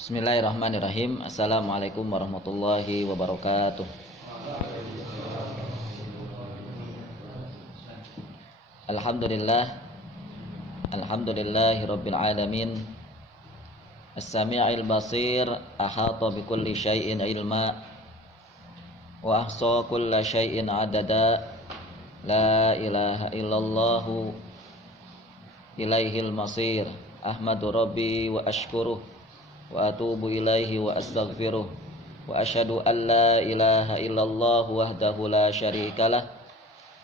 Bismillahirrahmanirrahim. Assalamualaikum warahmatullahi wabarakatuh. Alhamdulillah. Alhamdulillahi rabbil alamin. As-sami'il basir. Ahata bikulli syai'in ilma. Wa ahsa kulla syai'in adada. La ilaha illallahu ilaihil masir. Ahmadu rabbi wa ashkuruh wa atubu ilaihi wa astaghfiruh wa asyhadu an la ilaha illallah wahdahu la syarikalah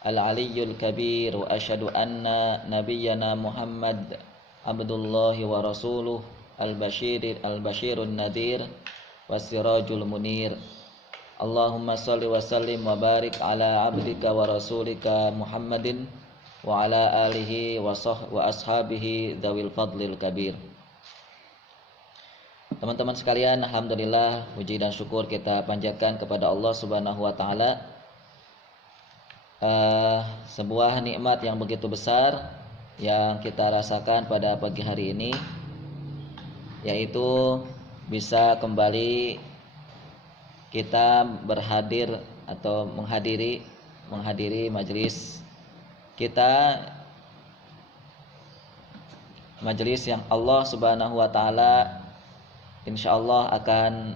al-aliyyul kabir wa asyhadu anna nabiyyana Muhammad abdullahi wa rasuluh al-basyirun nadir was-sirajul munir. Allahumma salli wa sallim wa barik ala abdika wa rasulika Muhammadin wa ala alihi wa ashabihi dzawil fadlil kabir. Teman-teman sekalian, alhamdulillah, puji dan syukur kita panjatkan kepada Allah Subhanahu wa taala. Sebuah nikmat yang begitu besar yang kita rasakan pada pagi hari ini, yaitu bisa kembali kita berhadir atau menghadiri majelis kita, majelis yang Allah Subhanahu wa taala insyaallah akan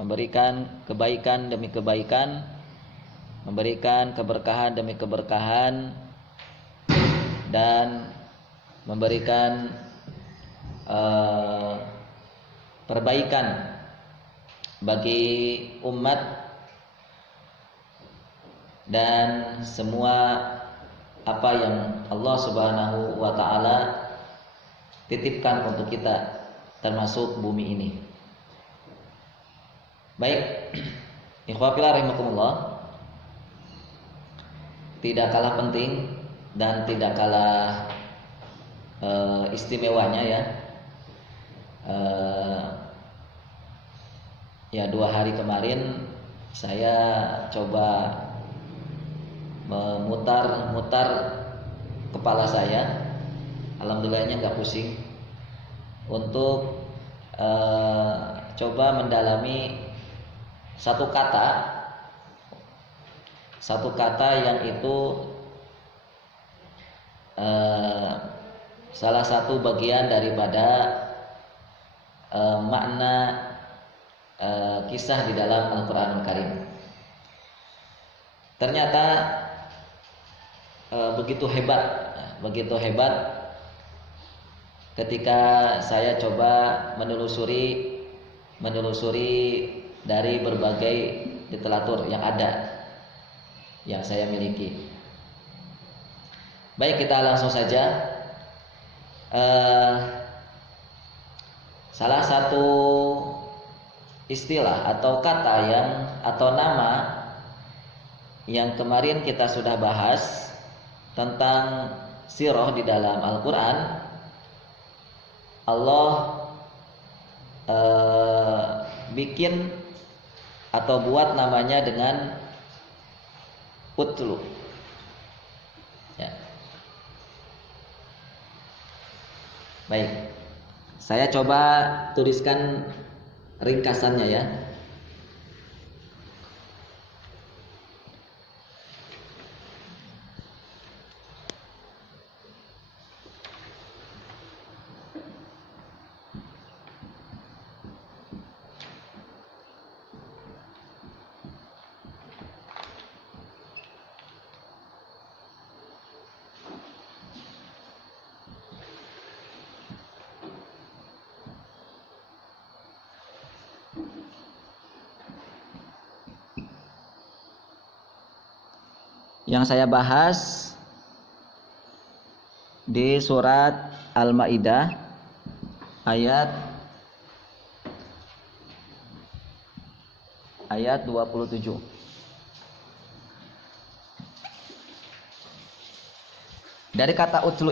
memberikan kebaikan demi kebaikan, memberikan keberkahan demi keberkahan, dan memberikan perbaikan bagi umat dan semua apa yang Allah Subhanahu wa taala titipkan untuk kita, termasuk bumi ini. Baik, ikhwah fillah rahimakumullah, tidak kalah penting dan tidak kalah istimewanya ya 2 hari kemarin saya coba memutar kepala saya, alhamdulillahnya nggak pusing, untuk coba mendalami satu kata yang itu salah satu bagian daripada makna kisah di dalam Al-Quranul Karim. Ternyata begitu hebat ketika saya coba menelusuri dari berbagai literatur yang ada, yang saya miliki. Baik, kita langsung saja. Salah satu istilah atau kata atau nama yang kemarin kita sudah bahas tentang sirah di dalam Al-Quran, Allah bikin atau buat namanya dengan utlu. Ya. Baik, saya coba tuliskan ringkasannya ya. Yang saya bahas di surat Al-Maidah ayat 27. Dari kata utlu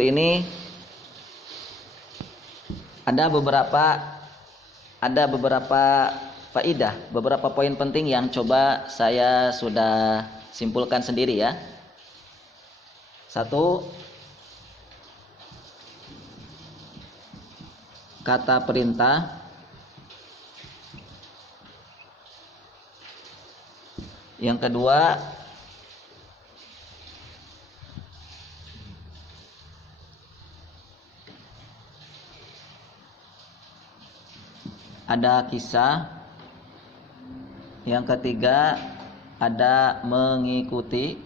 ini ada beberapa faidah, beberapa poin penting yang coba saya sudah simpulkan sendiri ya. Satu, kata perintah yang kedua ada kisah, yang ketiga ada mengikuti,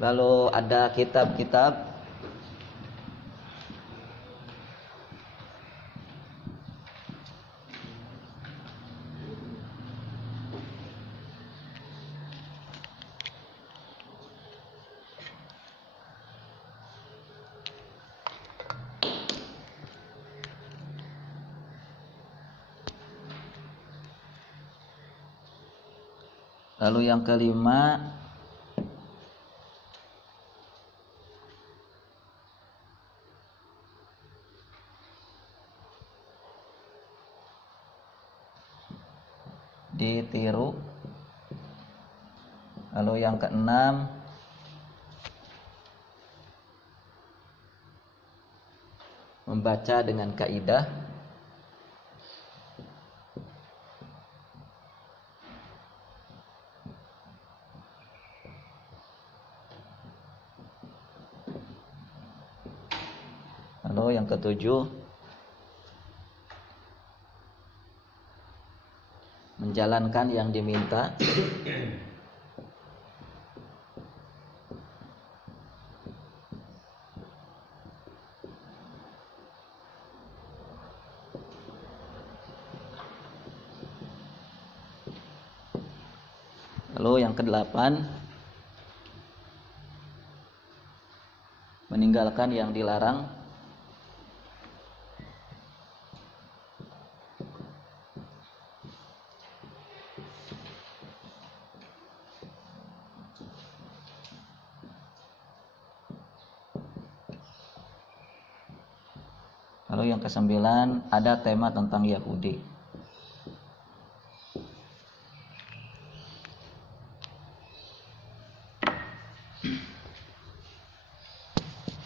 lalu ada kitab-kitab, lalu yang kelima ditiru, lalu yang keenam membaca dengan kaidah, lalu yang ketujuh menjalankan yang diminta, lalu yang kedelapan meninggalkan yang dilarang, lalu yang kesembilan ada tema tentang Yahudi.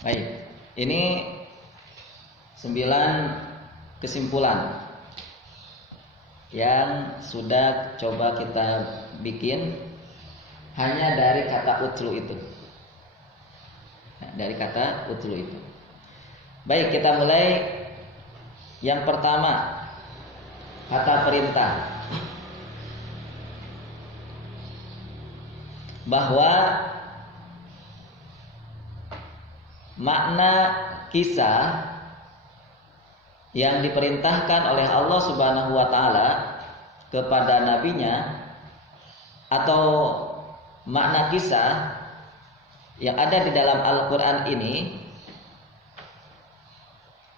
Baik, ini 9 kesimpulan yang sudah coba kita bikin hanya dari kata utlu itu. Dari kata utlu itu. Baik, kita mulai. Yang pertama, kata perintah. Bahwa makna kisah yang diperintahkan oleh Allah Subhanahu wa taala kepada nabinya, atau makna kisah yang ada di dalam Al-Qur'an ini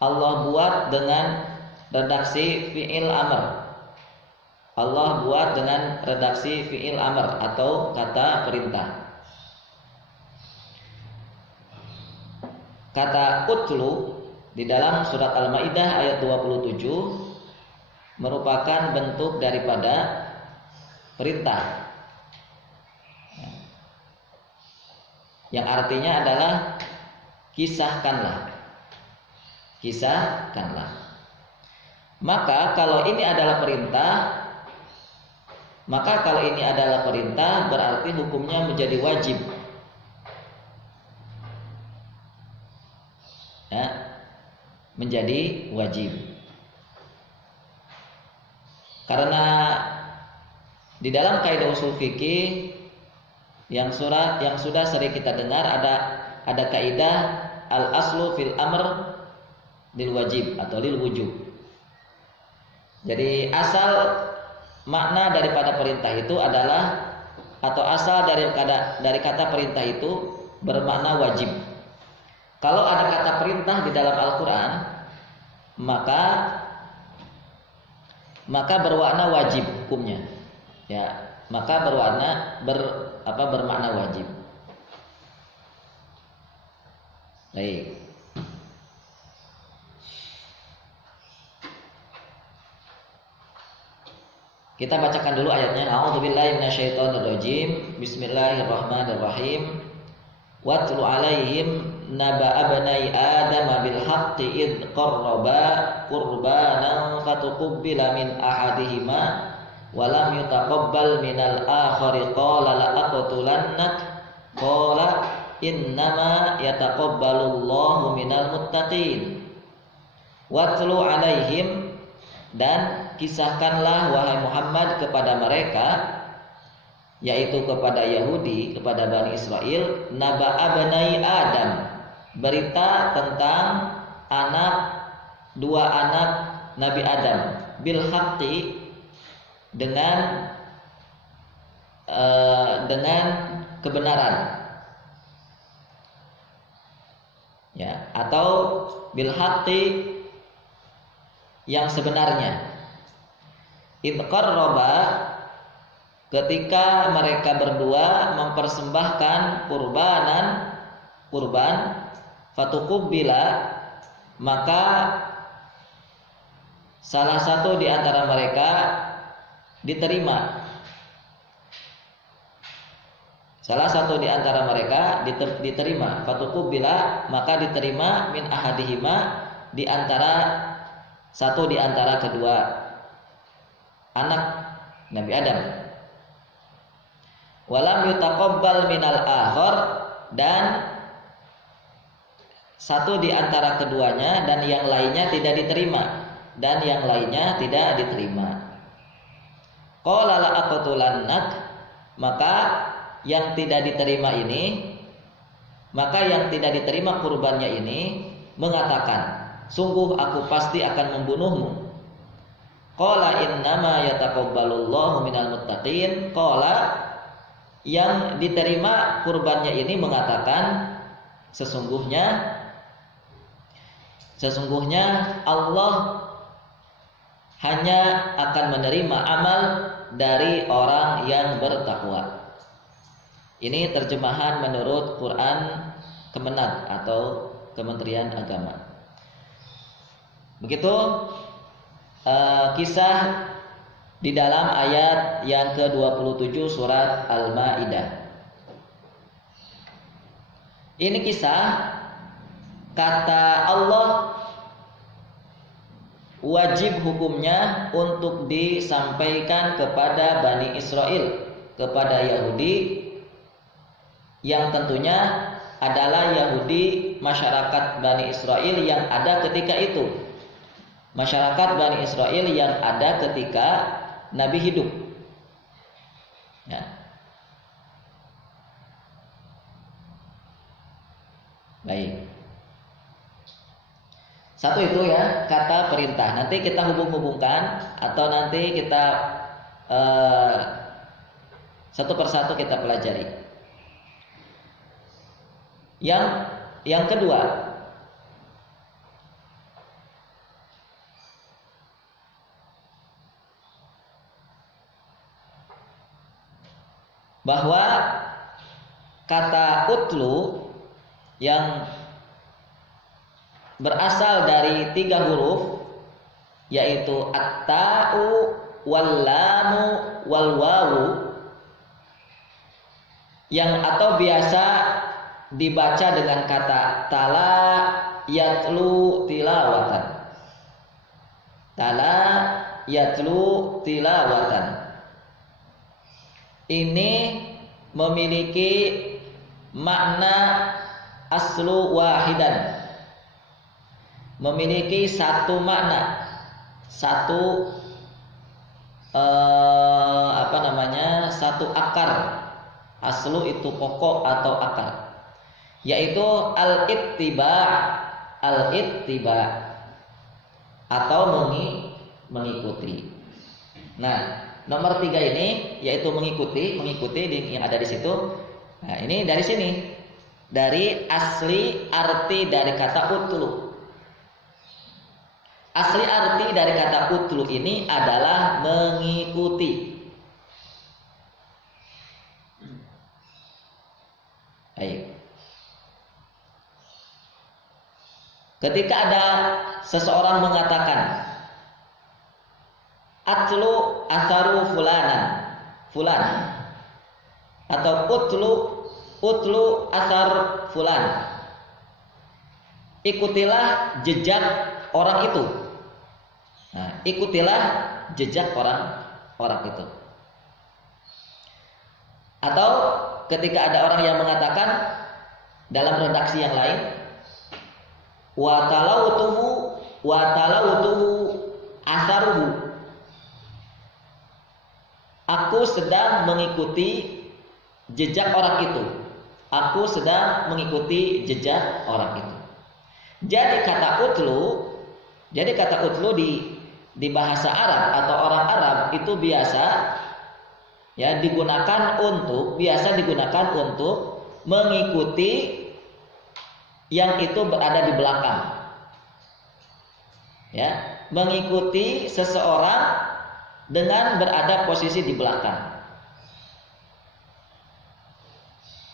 Allah buat dengan redaksi fi'il amr. Allah buat dengan redaksi fi'il amr atau kata perintah. Kata utlu di dalam surat Al-Maidah ayat 27 merupakan bentuk daripada perintah, yang artinya adalah kisahkanlah. Kisahkanlah. Maka kalau ini adalah perintah, berarti hukumnya menjadi wajib. Ya, menjadi wajib. Karena di dalam kaidah usul fikih yang sudah sering kita dengar ada kaidah al aslu fil amr lil wajib atau lil wujub. Jadi asal makna daripada perintah itu adalah, atau asal dari kata perintah itu bermakna wajib. Kalau ada kata perintah di dalam Al-Qur'an, maka bermakna wajib hukumnya. Ya, maka bermakna wajib. Baik. Kita bacakan dulu ayatnya. A'udzubillahi minasyaitonirrajim. Bismillahirrahmanirrahim. Watlu alaihim naba'a bani Adam bil haqqi id qarraba qurbanan fatuqabbala min ahadihima wa lam yutaqabbal minal akhari qala la aqtulannak qala innama yataqabbalullahu minal muttaqin. Watlu alaihim, dan kisahkanlah wahai Muhammad kepada mereka, yaitu kepada Yahudi, kepada Bani Israel, naba'a bani Adam, berita tentang dua anak Nabi Adam, bil haqqi, dengan kebenaran, ya, atau bil haqqi, yang sebenarnya. Id qarraba, ketika mereka berdua mempersembahkan kurban, fatuqabbala, maka salah satu di antara mereka diterima. Salah satu di antara mereka diterima. Fatuqabbala, maka diterima min ahadihima, di antara satu di antara kedua anak Nabi Adam. Walam yutaqabbal minal akhar, dan satu di antara keduanya dan yang lainnya tidak diterima, Qala la aqtulannak, maka yang tidak diterima kurbannya ini mengatakan, sungguh aku pasti akan membunuhmu. Qala innama yataqabbalullahu minal muttaqin. Qala, yang diterima kurbannya ini mengatakan, sesungguhnya Allah hanya akan menerima amal dari orang yang bertakwa. Ini terjemahan menurut Quran Kemenag atau Kementerian Agama. Begitu kisah di dalam ayat yang ke-27 surat Al-Maidah. Ini kisah, kata Allah, wajib hukumnya untuk disampaikan kepada Bani Israel, kepada Yahudi, yang tentunya adalah Yahudi masyarakat Bani Israel yang ada ketika itu. Masyarakat Bani Israel yang ada ketika Nabi hidup, ya. Baik. Satu itu ya, kata perintah. Nanti kita hubung-hubungkan, atau nanti kita satu persatu kita pelajari. Yang kedua, bahwa kata utlu yang berasal dari 3 huruf, yaitu at-ta'u wal lamu wal wawu, yang atau biasa dibaca dengan kata tala yatlu tilawatan. Tala yatlu tilawatan. Ini memiliki makna aslu wahidan, memiliki satu makna, satu satu akar. Aslu itu pokok atau akar, yaitu al-ittiba' atau mengikuti. Nah, nomor 3 ini yaitu mengikuti yang ada di situ. Nah, ini dari sini, dari asli arti dari kata utlu. Asli arti dari kata utlu ini adalah mengikuti. Baik. Ketika ada seseorang mengatakan, atlu asaru fulan atau utlu asar fulan. Ikutilah jejak orang itu. Nah, ikutilah jejak orang itu. Atau ketika ada orang yang mengatakan dalam redaksi yang lain, wa talautuhu asaruhu. Aku sedang mengikuti jejak orang itu. Aku sedang mengikuti jejak orang itu. Jadi kata utlu di bahasa Arab atau orang Arab itu biasa digunakan untuk mengikuti yang itu berada di belakang. Ya, mengikuti seseorang dengan berada posisi di belakang.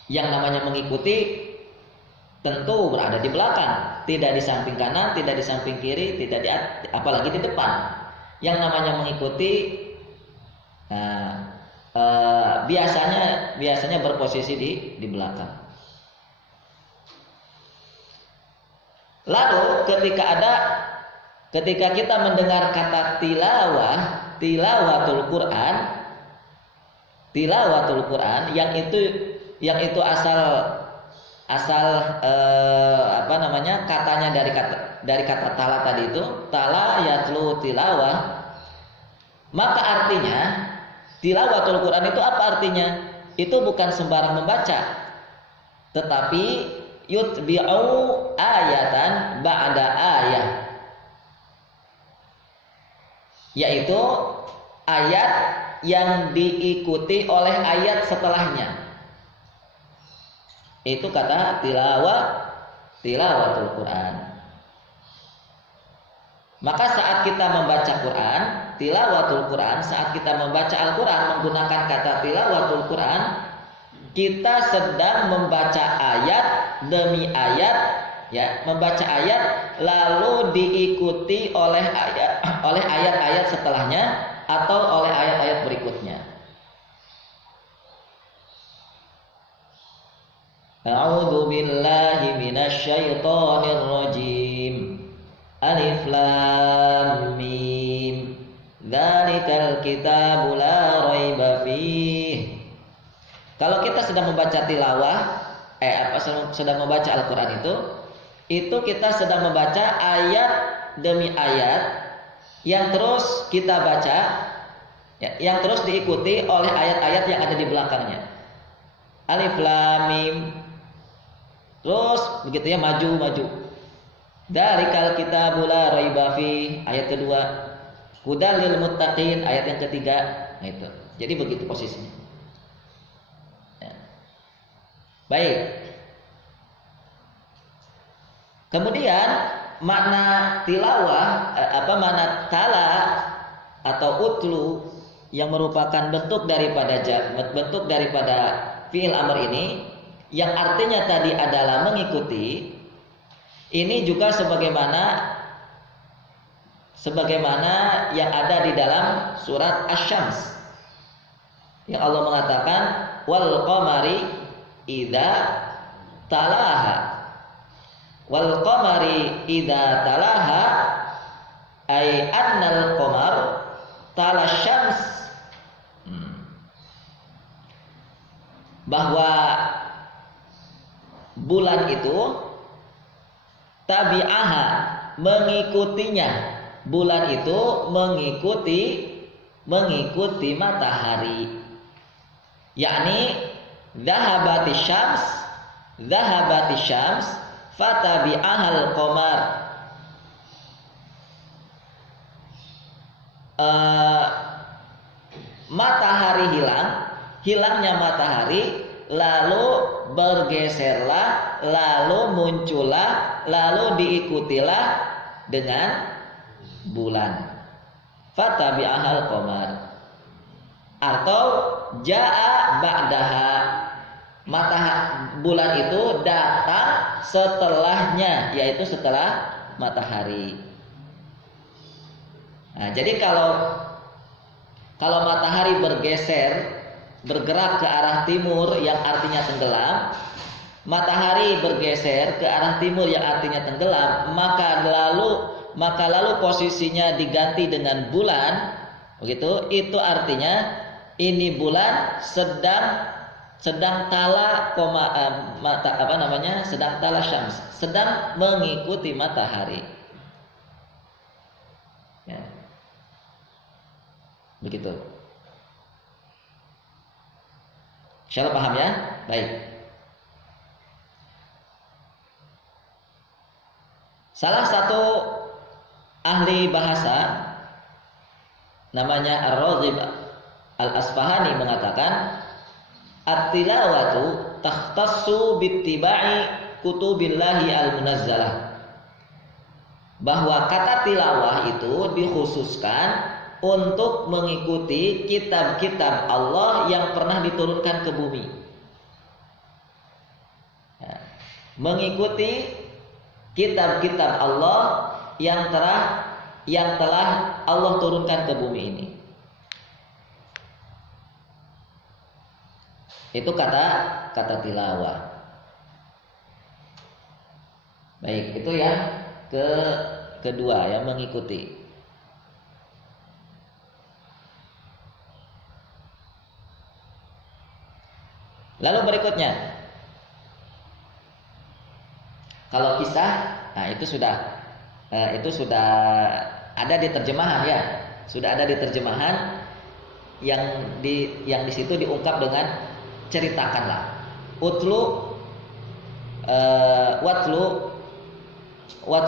Yang namanya mengikuti tentu berada di belakang, tidak di samping kanan, tidak di samping kiri, apalagi di depan. Yang namanya mengikuti biasanya berposisi di belakang. Lalu ketika kita mendengar kata tilawatul Quran yang itu asal katanya dari kata tala tadi itu, tala yatlu tilawah. Maka artinya tilawatul Quran itu apa artinya? Itu bukan sembarang membaca, tetapi yutbi'u ayatan ba'da ayah, yaitu ayat yang diikuti oleh ayat setelahnya. Itu kata tilawatul Quran. Maka saat kita membaca Quran, tilawatul Quran, saat kita membaca Al-Quran menggunakan kata tilawatul Quran, kita sedang membaca ayat demi ayat, membaca ayat lalu diikuti oleh ayat-ayat setelahnya atau oleh ayat-ayat berikutnya. A'udzu billahi minasy syaithanir rajim. Alif lam mim. Dzalikal kitabu la raiba fih. Kalau kita sedang membaca tilawah, sedang membaca Al-Qur'an itu kita sedang membaca ayat demi ayat yang terus kita baca, yang terus diikuti oleh ayat-ayat yang ada di belakangnya. Alif lam mim. Terus begitu maju. Dzalikal kitabu la raiba fi, ayat kedua. Hudal lil muttaqin, ayat yang ketiga. Nah itu. Jadi begitu posisinya. Ya. Baik. Kemudian makna tilawah, makna tala atau utlu yang merupakan bentuk daripada fi'il amr ini, yang artinya tadi adalah mengikuti. Ini juga sebagaimana yang ada di dalam surat Asy-Syams, yang Allah mengatakan wal qamari idza talaha. Wal qamari idza talaha ay annal qamar tala syams, bahwa bulan itu tabi'aha, mengikutinya. Bulan itu mengikuti matahari. Yakni dhahabati syams fatabi'ahal qamar. Matahari hilangnya matahari, lalu bergeserlah, lalu muncullah, lalu diikutilah dengan bulan. Fatabi'ahal qamar. Atau jaa ba'daha, bulan itu datang setelahnya, yaitu setelah matahari. Nah, jadi kalau Kalau matahari bergerak ke arah timur yang artinya tenggelam, matahari bergeser ke arah timur yang artinya tenggelam, maka lalu posisinya diganti dengan bulan, begitu. Itu artinya ini bulan sedang tala sedang tala syams, sedang mengikuti matahari. Ya. Begitu. Insyaallah paham ya? Baik. Salah satu ahli bahasa namanya Ar-Raghib Al-Asfahani mengatakan at-tilawatu takhtassu bittiba'i kutubillahi al-munazzalah. Bahwa kata tilawah itu dikhususkan untuk mengikuti kitab-kitab Allah yang pernah diturunkan ke bumi. Ya. Mengikuti kitab-kitab Allah yang telah Allah turunkan ke bumi ini. Itu kata tilawah. Baik, itu yang kedua, yang mengikuti. Lalu berikutnya, kalau kisah, nah itu sudah ada di terjemahan ya, sudah ada di terjemahan yang di situ diungkap dengan ceritakanlah. Watlu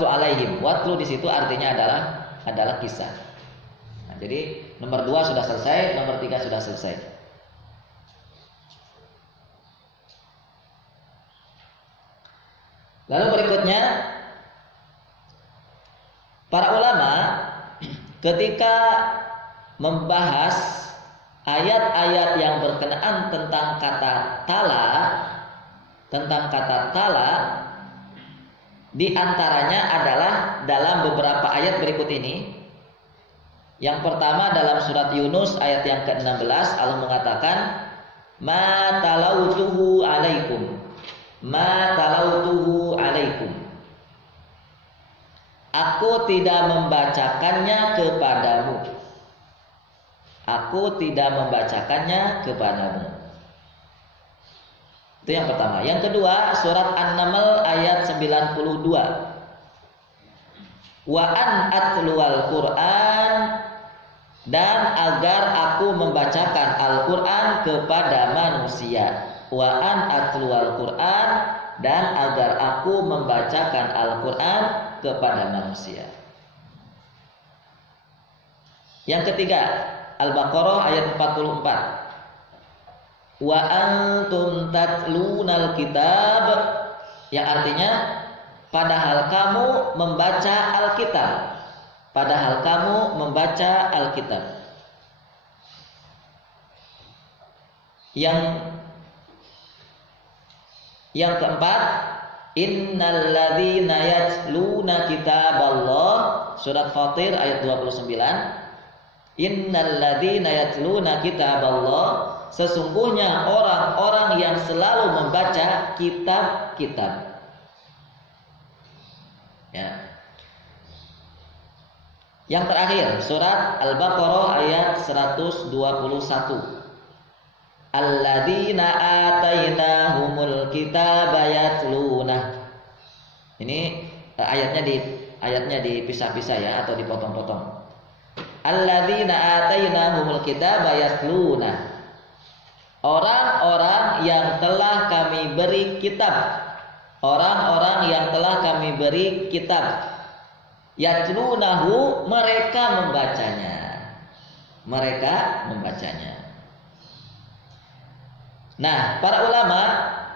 alaihim. Watlu di situ artinya adalah kisah. Nah, jadi nomor 2 sudah selesai, nomor 3 sudah selesai. Lalu berikutnya, para ulama ketika membahas ayat-ayat yang berkenaan tentang kata tala, di antaranya adalah dalam beberapa ayat berikut ini. Yang pertama dalam surat Yunus ayat yang ke-16, Allah mengatakan ma talautuhu alaikum. Aku tidak membacakannya kepadamu. Itu yang pertama. Yang kedua, surat An-Naml ayat 92. Wa an atluwal Qur'an, dan agar aku membacakan Al-Qur'an kepada manusia. Wa an atluwal Qur'an, dan agar aku membacakan Al-Qur'an kepada manusia. Yang ketiga, Al-Baqarah ayat 44. Wa antum tatlunal kitab, yang artinya padahal kamu membaca Alkitab. Yang keempat, innal ladzina yatluna kitaballah, surat Fatir ayat 29. Innal ladzina yatluna kitaballah, sesungguhnya orang-orang yang selalu membaca kitab-kitab. Ya. Yang terakhir, surat Al-Baqarah ayat 121. Alladzina atainahumul kitaba yatluna. Ini ayatnya dipisah-pisah ya, atau dipotong-potong. Alladzina atainahumul kitaba yatluna. Orang-orang yang telah kami beri kitab. Orang-orang yang telah kami beri kitab. Yatlunahu, mereka membacanya. Nah, para ulama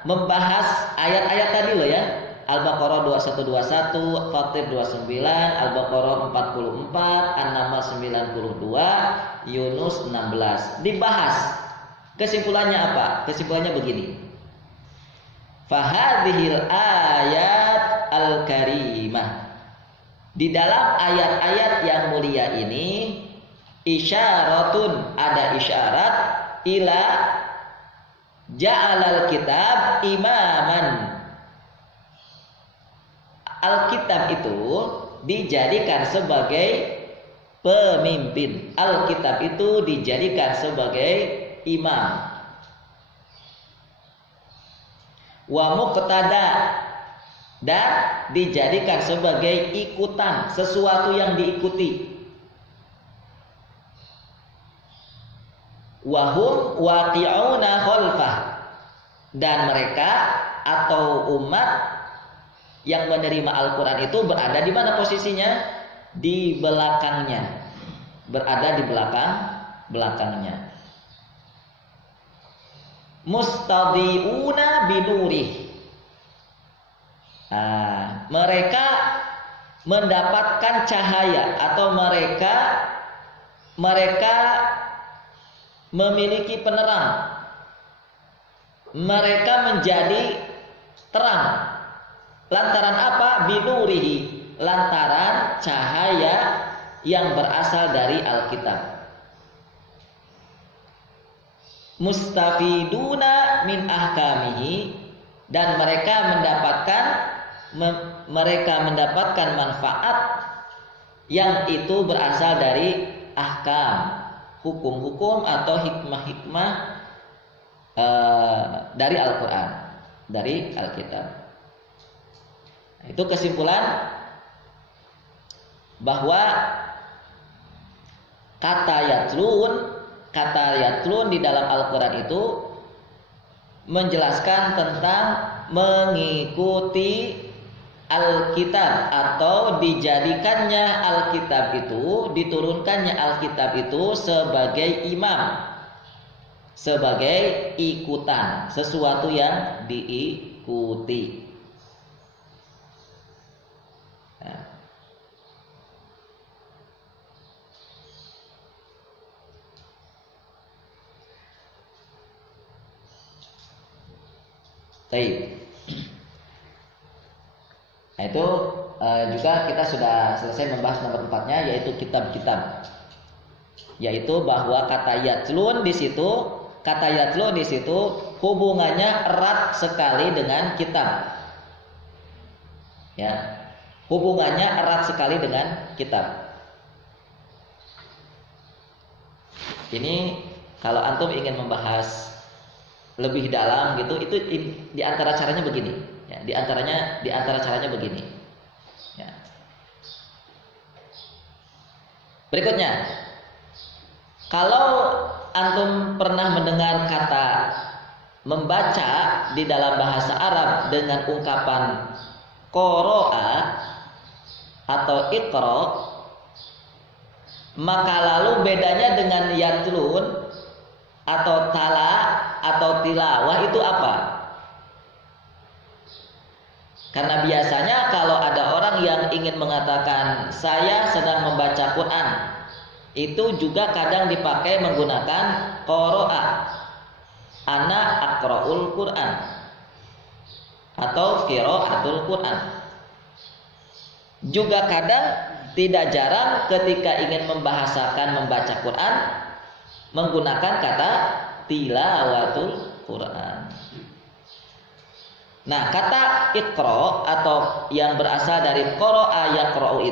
membahas ayat-ayat tadi loh ya. Al-Baqarah 2121, Fatir 29, Al-Baqarah 44, An-Naml 92, Yunus 16. Dibahas. Kesimpulannya apa? Kesimpulannya begini. Fahadhil ayat al-karimah. Di dalam ayat-ayat yang mulia ini isyaratun, ada isyarat, ila ja'alal kitab imaman. Alkitab itu dijadikan sebagai pemimpin. Alkitab itu dijadikan sebagai imam. Wa muqtada, dan dijadikan sebagai ikutan, sesuatu yang diikuti. Wa hum waqi'una khalfah, dan mereka atau umat yang menerima Al-Quran itu berada di mana posisinya? Di belakangnya, berada di belakangnya. Mustadhi'una binurih. Mereka mendapatkan cahaya, atau mereka memiliki penerang. Mereka menjadi terang. Lantaran apa? Binurihi, lantaran cahaya yang berasal dari Alkitab. Mustafiduna min ahkamihi, dan mereka mendapatkan manfaat yang itu berasal dari ahkam, hukum-hukum atau hikmah-hikmah dari Al-Quran, dari Alkitab. Itu kesimpulan bahwa kata yatlun di dalam Al-Quran itu menjelaskan tentang mengikuti Alkitab, atau dijadikannya Alkitab itu, diturunkannya Alkitab itu sebagai imam, sebagai ikutan, sesuatu yang diikuti. Baik. Nah, itu juga kita sudah selesai membahas nomor 4-nya, yaitu kitab-kitab. Yaitu bahwa kata yatlun di situ hubungannya erat sekali dengan kitab. Ya. Hubungannya erat sekali dengan kitab. Ini kalau antum ingin membahas lebih dalam gitu, itu di antara caranya begini. Ya, di antara caranya begini. Ya. Berikutnya, kalau antum pernah mendengar kata membaca di dalam bahasa Arab dengan ungkapan qara'a atau iqra, maka lalu bedanya dengan yatlun atau tala atau tilawah itu apa? Karena biasanya kalau ada orang yang ingin mengatakan saya sedang membaca Quran, itu juga kadang dipakai menggunakan qara'a, ana aqra'ul Quran, atau qira'atul Quran. Juga kadang tidak jarang ketika ingin membahasakan membaca Quran menggunakan kata tilawatul Quran. Nah, kata iqra atau yang berasal dari qara'a yaqra'u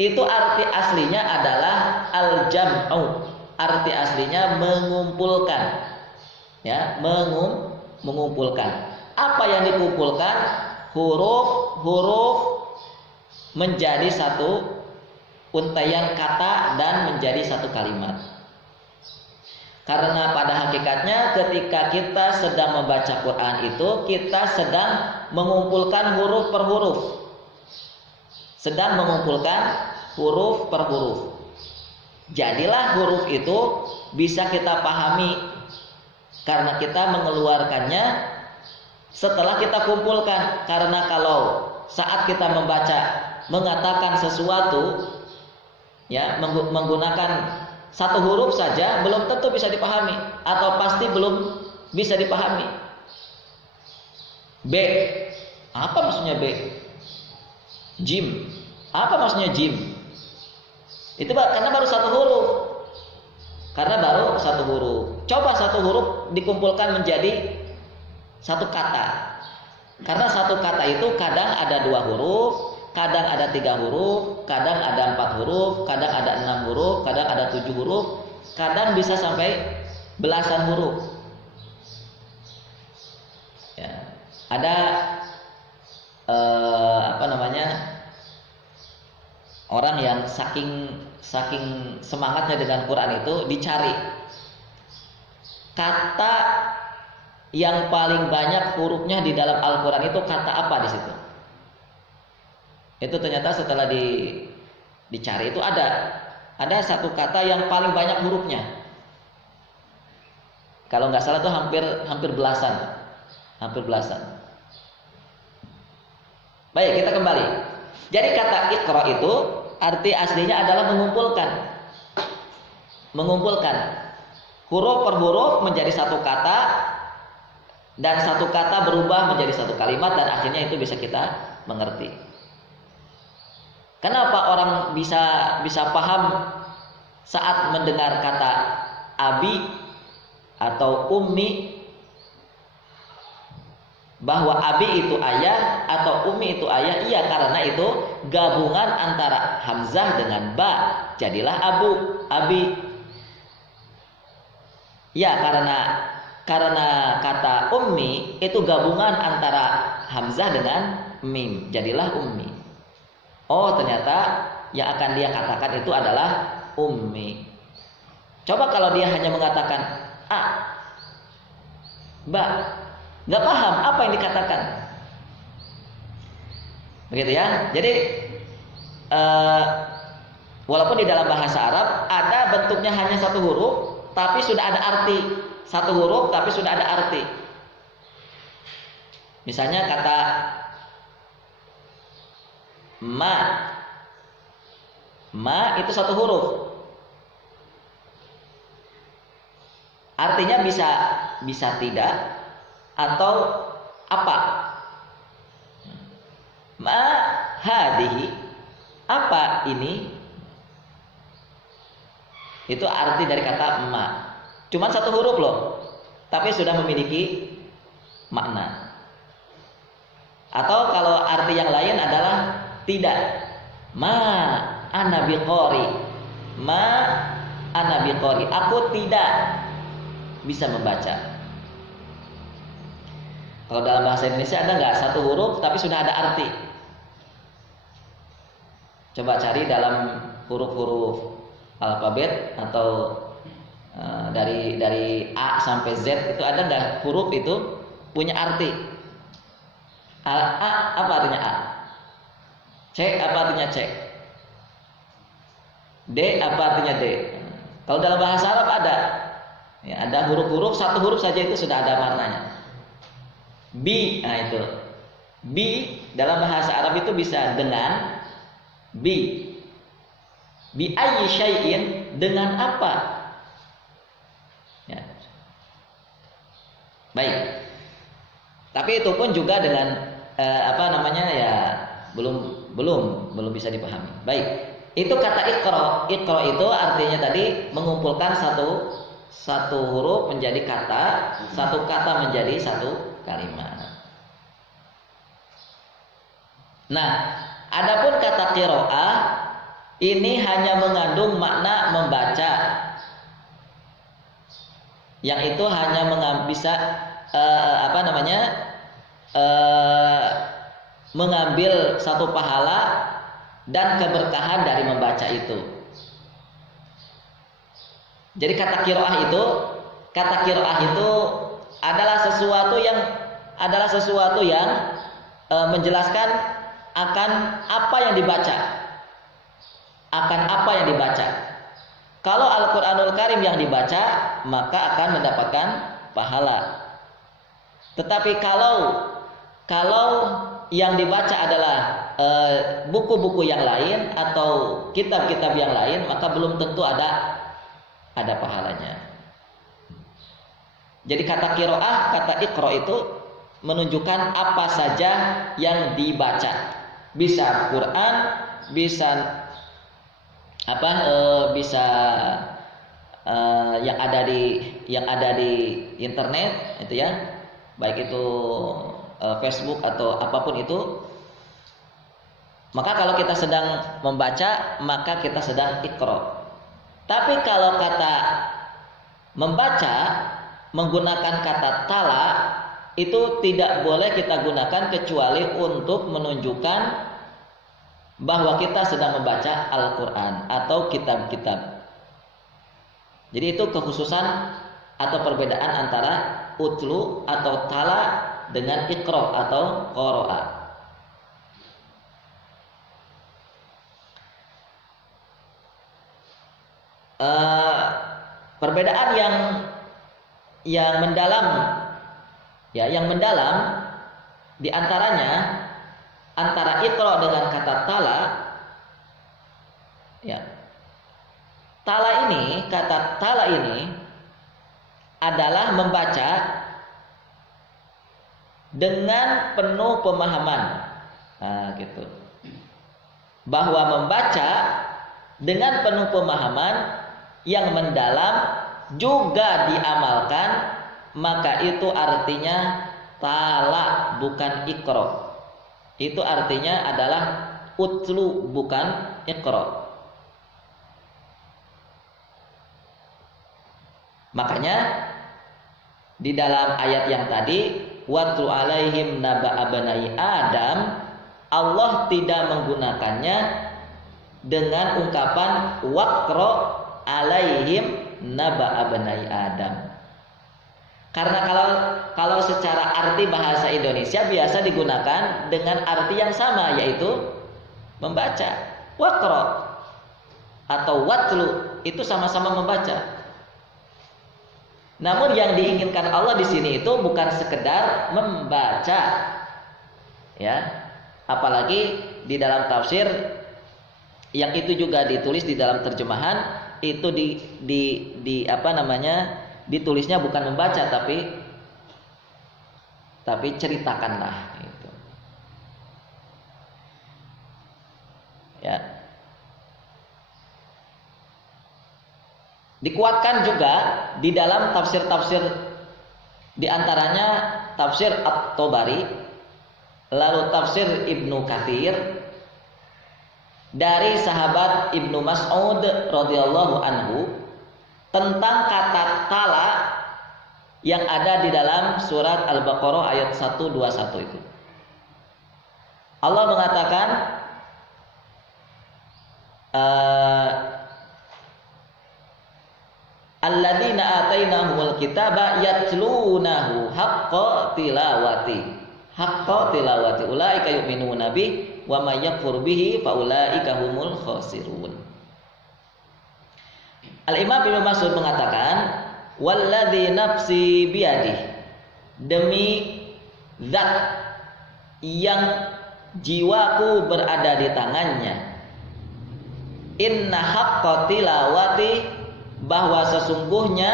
itu arti aslinya adalah al-jam'u. Arti aslinya mengumpulkan. Ya, mengumpulkan. Apa yang dikumpulkan? Huruf menjadi satu untaian kata dan menjadi satu kalimat. Karena pada hakikatnya ketika kita sedang membaca Quran itu kita sedang mengumpulkan huruf per huruf. Sedang mengumpulkan huruf per huruf. Jadilah huruf itu bisa kita pahami karena kita mengeluarkannya setelah kita kumpulkan. Karena kalau saat kita membaca mengatakan sesuatu ya menggunakan satu huruf saja belum tentu bisa dipahami atau pasti belum bisa dipahami. B, apa maksudnya B? Jim, apa maksudnya jim? Itu karena baru satu huruf. Karena baru satu huruf. Coba satu huruf dikumpulkan menjadi satu kata. Karena satu kata itu kadang ada 2 huruf, kadang ada 3 huruf, kadang ada 4 huruf, kadang ada 6 huruf, kadang ada 7 huruf, kadang bisa sampai belasan huruf. Ya. Ada orang yang saking semangatnya dengan Quran itu dicari kata yang paling banyak hurufnya di dalam Al-Quran itu kata apa di situ. Itu ternyata setelah dicari itu ada satu kata yang paling banyak hurufnya. Kalau nggak salah itu hampir belasan. Baik, kita kembali. Jadi kata Iqra itu arti aslinya adalah mengumpulkan huruf per huruf menjadi satu kata, dan satu kata berubah menjadi satu kalimat, dan akhirnya itu bisa kita mengerti. Kenapa orang bisa paham saat mendengar kata abi atau ummi, bahwa abi itu ayah atau ummi itu ayah? Iya, karena itu gabungan antara hamzah dengan ba, jadilah abi. Ya, karena kata ummi itu gabungan antara hamzah dengan mim, jadilah ummi. Oh, ternyata yang akan dia katakan itu adalah ummi. Coba kalau dia hanya mengatakan a, ba, nggak paham apa yang dikatakan. Begitu ya. Jadi walaupun di dalam bahasa Arab ada bentuknya hanya satu huruf, tapi sudah ada arti. Satu huruf tapi sudah ada arti. Misalnya kata ma itu satu huruf. Artinya bisa tidak atau apa. Ma hadihi, apa ini? Itu arti dari kata ma. Cuma satu huruf loh, tapi sudah memiliki makna. Atau kalau arti yang lain adalah tidak. Ma ana biqori. Ma ana biqori. Aku tidak bisa membaca. Kalau dalam bahasa Indonesia ada nggak satu huruf tapi sudah ada arti? Coba cari dalam huruf-huruf alfabet atau dari A sampai Z, itu ada nggak huruf itu punya arti? A apa artinya A? C apa artinya C? D apa artinya D? Kalau dalam bahasa Arab ada, ya, ada huruf-huruf, satu huruf saja itu sudah ada maknanya. Bi, nah itu bi dalam bahasa Arab itu bisa dengan bi ayyi syai'in, dengan apa? Ya. Baik. Tapi itu pun juga dengan ya belum bisa dipahami. Baik. Itu kata Iqra. Iqra itu artinya tadi mengumpulkan satu huruf menjadi kata, satu kata menjadi satu kalimat. Nah, adapun kata qiraah ini hanya mengandung makna membaca, yang itu hanya bisa mengambil satu pahala dan keberkahan dari membaca itu. Jadi kata qiraah itu adalah sesuatu yang menjelaskan akan apa yang dibaca. Kalau Al-Qur'anul Karim yang dibaca, maka akan mendapatkan pahala. Tetapi kalau yang dibaca adalah buku-buku yang lain atau kitab-kitab yang lain, maka belum tentu ada pahalanya. Jadi kata qiraah, kata Iqra itu menunjukkan apa saja yang dibaca. Bisa Quran, bisa bisa yang ada di internet itu ya, baik itu Facebook atau apapun itu, maka kalau kita sedang membaca maka kita sedang iqra. Tapi kalau kata membaca menggunakan kata tala itu tidak boleh kita gunakan kecuali untuk menunjukkan bahwa kita sedang membaca Al-Quran atau kitab-kitab. Jadi itu kekhususan atau perbedaan antara utlu atau tala dengan iqra atau qara'a. Perbedaan yang mendalam ya, yang mendalam di antaranya antara iqra dengan kata tala ya. Kata tala ini adalah membaca dengan penuh pemahaman. Nah, gitu. Bahwa membaca dengan penuh pemahaman yang mendalam juga diamalkan, maka itu artinya tala bukan iqra. Itu artinya adalah utlu bukan iqra. Makanya di dalam ayat yang tadi watlu alaihim naba abnai Adam, Allah tidak menggunakannya dengan ungkapan waqra alaihim naba abnai Adam. Karena kalau secara arti bahasa Indonesia biasa digunakan dengan arti yang sama, yaitu membaca. Waqra atau watlu itu sama-sama membaca. Namun yang diinginkan Allah di sini itu bukan sekedar membaca, ya. Apalagi di dalam tafsir yang itu juga ditulis di dalam terjemahan itu ditulisnya bukan membaca tapi ceritakanlah itu. Ya. Dikuatkan juga di dalam tafsir-tafsir, di antaranya tafsir At-Tabari, lalu tafsir Ibnu Katsir dari sahabat Ibnu Mas'ud radhiyallahu anhu tentang kata tala yang ada di dalam surat Al-Baqarah ayat 121 itu. Allah mengatakan alladzina atainahumul kitaba yatlunahu haqqa tilawati ulaika yu'minuna bihi wa may yakfur bihi fa ulaika humul khasirun. Al-Imam Ibnu Mas'ud mengatakan walladzi nafsi biyadih, demi zat yang jiwaku berada di tangannya, inna haqqa tilawati, bahwa sesungguhnya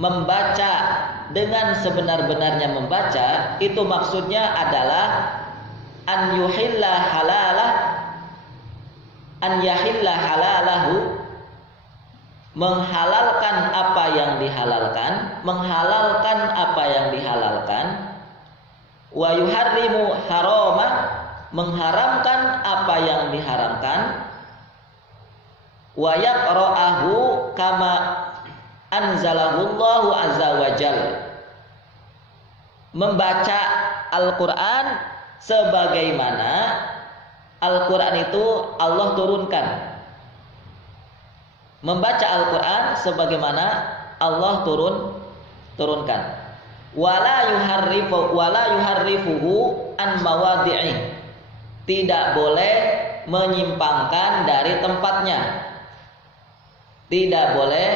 membaca dengan sebenar-benarnya membaca itu maksudnya adalah an yahilla halalahu, menghalalkan apa yang dihalalkan, menghalalkan apa yang dihalalkan, wa yuharrimu harama, mengharamkan apa yang diharamkan, wa yaqra'ahu kama anzalahullahu azza wajal, membaca Al-Quran sebagaimana Al-Quran itu Allah turunkan, membaca Al-Quran sebagaimana Allah turunkan, wala yuharrifuhu an mawadhi'i, tidak boleh menyimpangkan dari tempatnya, tidak boleh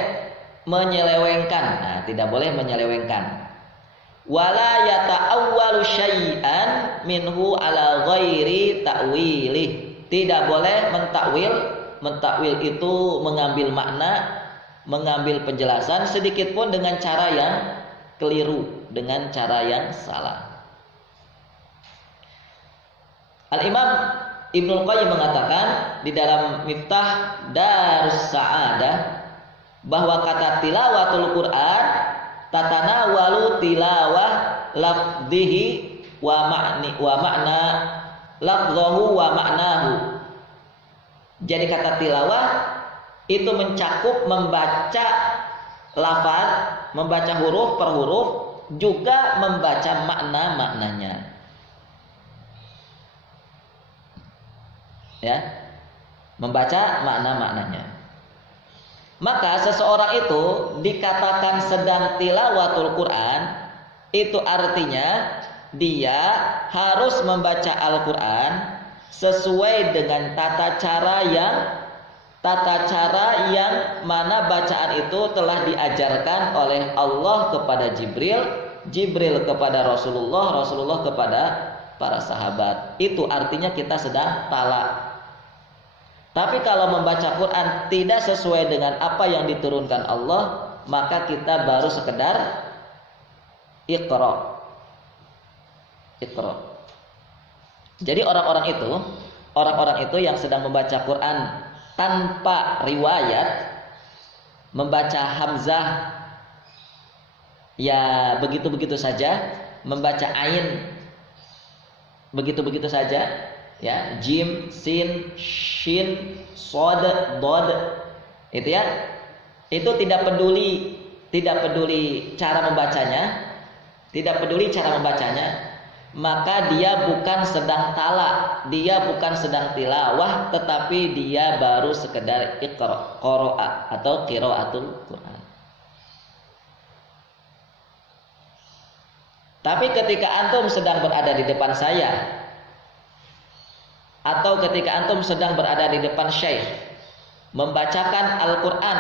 menyelewengkan. Nah, tidak boleh menyelewengkan. Wala yata'awwalu syai'an minhu ala ghairi ta'wilih, tidak boleh mentakwil. Mentakwil itu mengambil makna, mengambil penjelasan sedikit pun dengan cara yang keliru, dengan cara yang salah. Al-Imam Ibnul Qayyim mengatakan di dalam Miftah Darus Sa'adah bahwa kata tilawatul Quran tatanawalu tilawah lafdhihi wa makna lafdhahu wa maknahu. Jadi kata tilawah itu mencakup membaca lafaz, membaca huruf per huruf, juga membaca makna-maknanya. Ya, membaca makna-maknanya. Maka seseorang itu dikatakan sedang tilawatul Quran, itu artinya dia harus membaca Al-Quran sesuai dengan tata cara yang mana bacaan itu telah diajarkan oleh Allah kepada Jibril, Jibril kepada Rasulullah, Rasulullah kepada para sahabat. Itu artinya kita sedang talak. Tapi kalau membaca Quran tidak sesuai dengan apa yang diturunkan Allah, maka kita baru sekedar iqra. Jadi orang-orang itu yang sedang membaca Quran tanpa riwayat, membaca hamzah ya begitu-begitu saja, membaca ain begitu-begitu saja, ya, jim, sin, shin, shod, dod, itu ya, itu tidak peduli cara membacanya, maka dia bukan sedang talak, dia bukan sedang tilawah, tetapi dia baru sekedar qiraah atau qiraatul Quran. Tapi ketika antum sedang berada di depan saya, atau ketika antum sedang berada di depan syekh membacakan Al-Quran,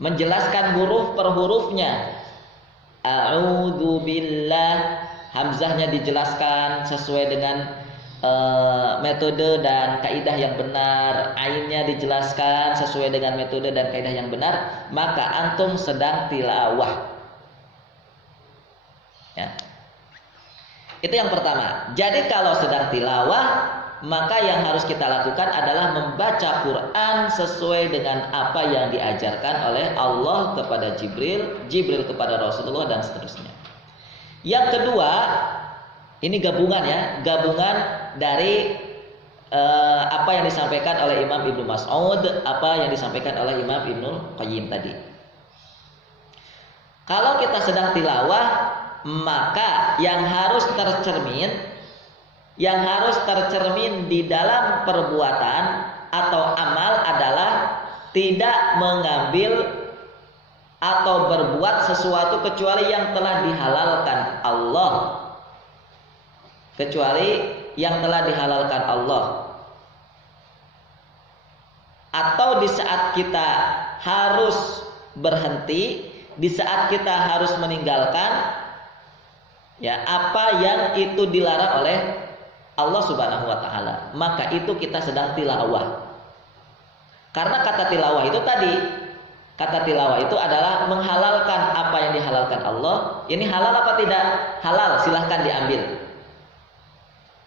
menjelaskan huruf per hurufnya, a'udzu billah, hamzahnya dijelaskan sesuai dengan metode dan kaidah yang benar, ainnya dijelaskan sesuai dengan metode dan kaidah yang benar, maka antum sedang tilawah. Ya. Itu yang pertama. Jadi kalau sedang tilawah, maka yang harus kita lakukan adalah membaca Quran sesuai dengan apa yang diajarkan oleh Allah kepada Jibril, Jibril kepada Rasulullah, dan seterusnya. Yang kedua, ini gabungan dari apa yang disampaikan oleh Imam Ibnu Mas'ud, apa yang disampaikan oleh Imam Ibnul Qayyim tadi. Kalau kita sedang tilawah, maka yang harus tercermin di dalam perbuatan atau amal adalah tidak mengambil atau berbuat sesuatu kecuali yang telah dihalalkan Allah. Atau di saat kita harus berhenti, di saat kita harus meninggalkan ya apa yang itu dilarang oleh Allah Subhanahu wa taala, maka itu kita sedang tilawah. Karena kata tilawah itu adalah menghalalkan apa yang dihalalkan Allah. Ini halal apa tidak? Halal, silahkan diambil.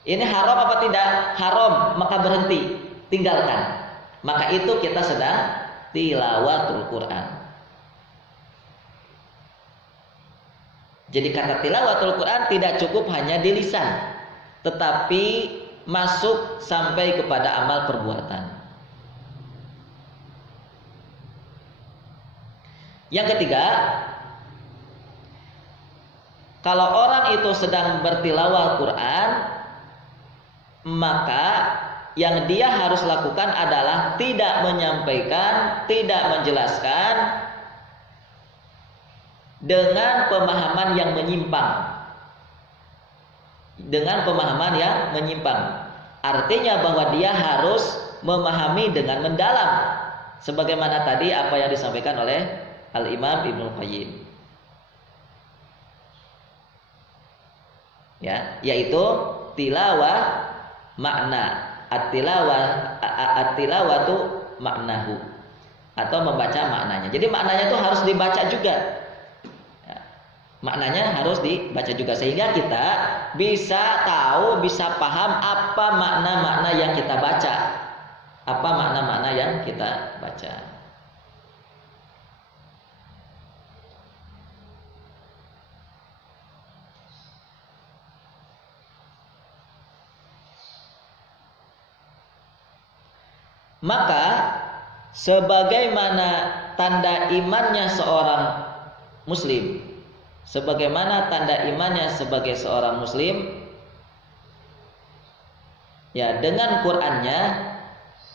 Ini haram apa tidak? Haram, maka berhenti, tinggalkan. Maka itu kita sedang tilawatul Quran. Jadi kata tilawatul Quran tidak cukup hanya di lisan, tetapi masuk sampai kepada amal perbuatan. Yang ketiga, kalau orang itu sedang bertilawah Quran, maka yang dia harus lakukan adalah tidak menyampaikan, tidak menjelaskan dengan pemahaman yang menyimpang. Artinya bahwa dia harus memahami dengan mendalam, sebagaimana tadi apa yang disampaikan oleh Al-Imam Ibnul Qayyim, ya, yaitu tilawah makna, at-tilawatu maknahu, atau membaca maknanya. Jadi maknanya itu harus dibaca juga. Maknanya harus dibaca juga sehingga kita bisa tahu, bisa paham apa makna-makna yang kita baca. Apa makna-makna yang kita baca. Maka sebagaimana tanda imannya seorang muslim, sebagaimana tanda imannya sebagai seorang muslim, ya dengan Qur'annya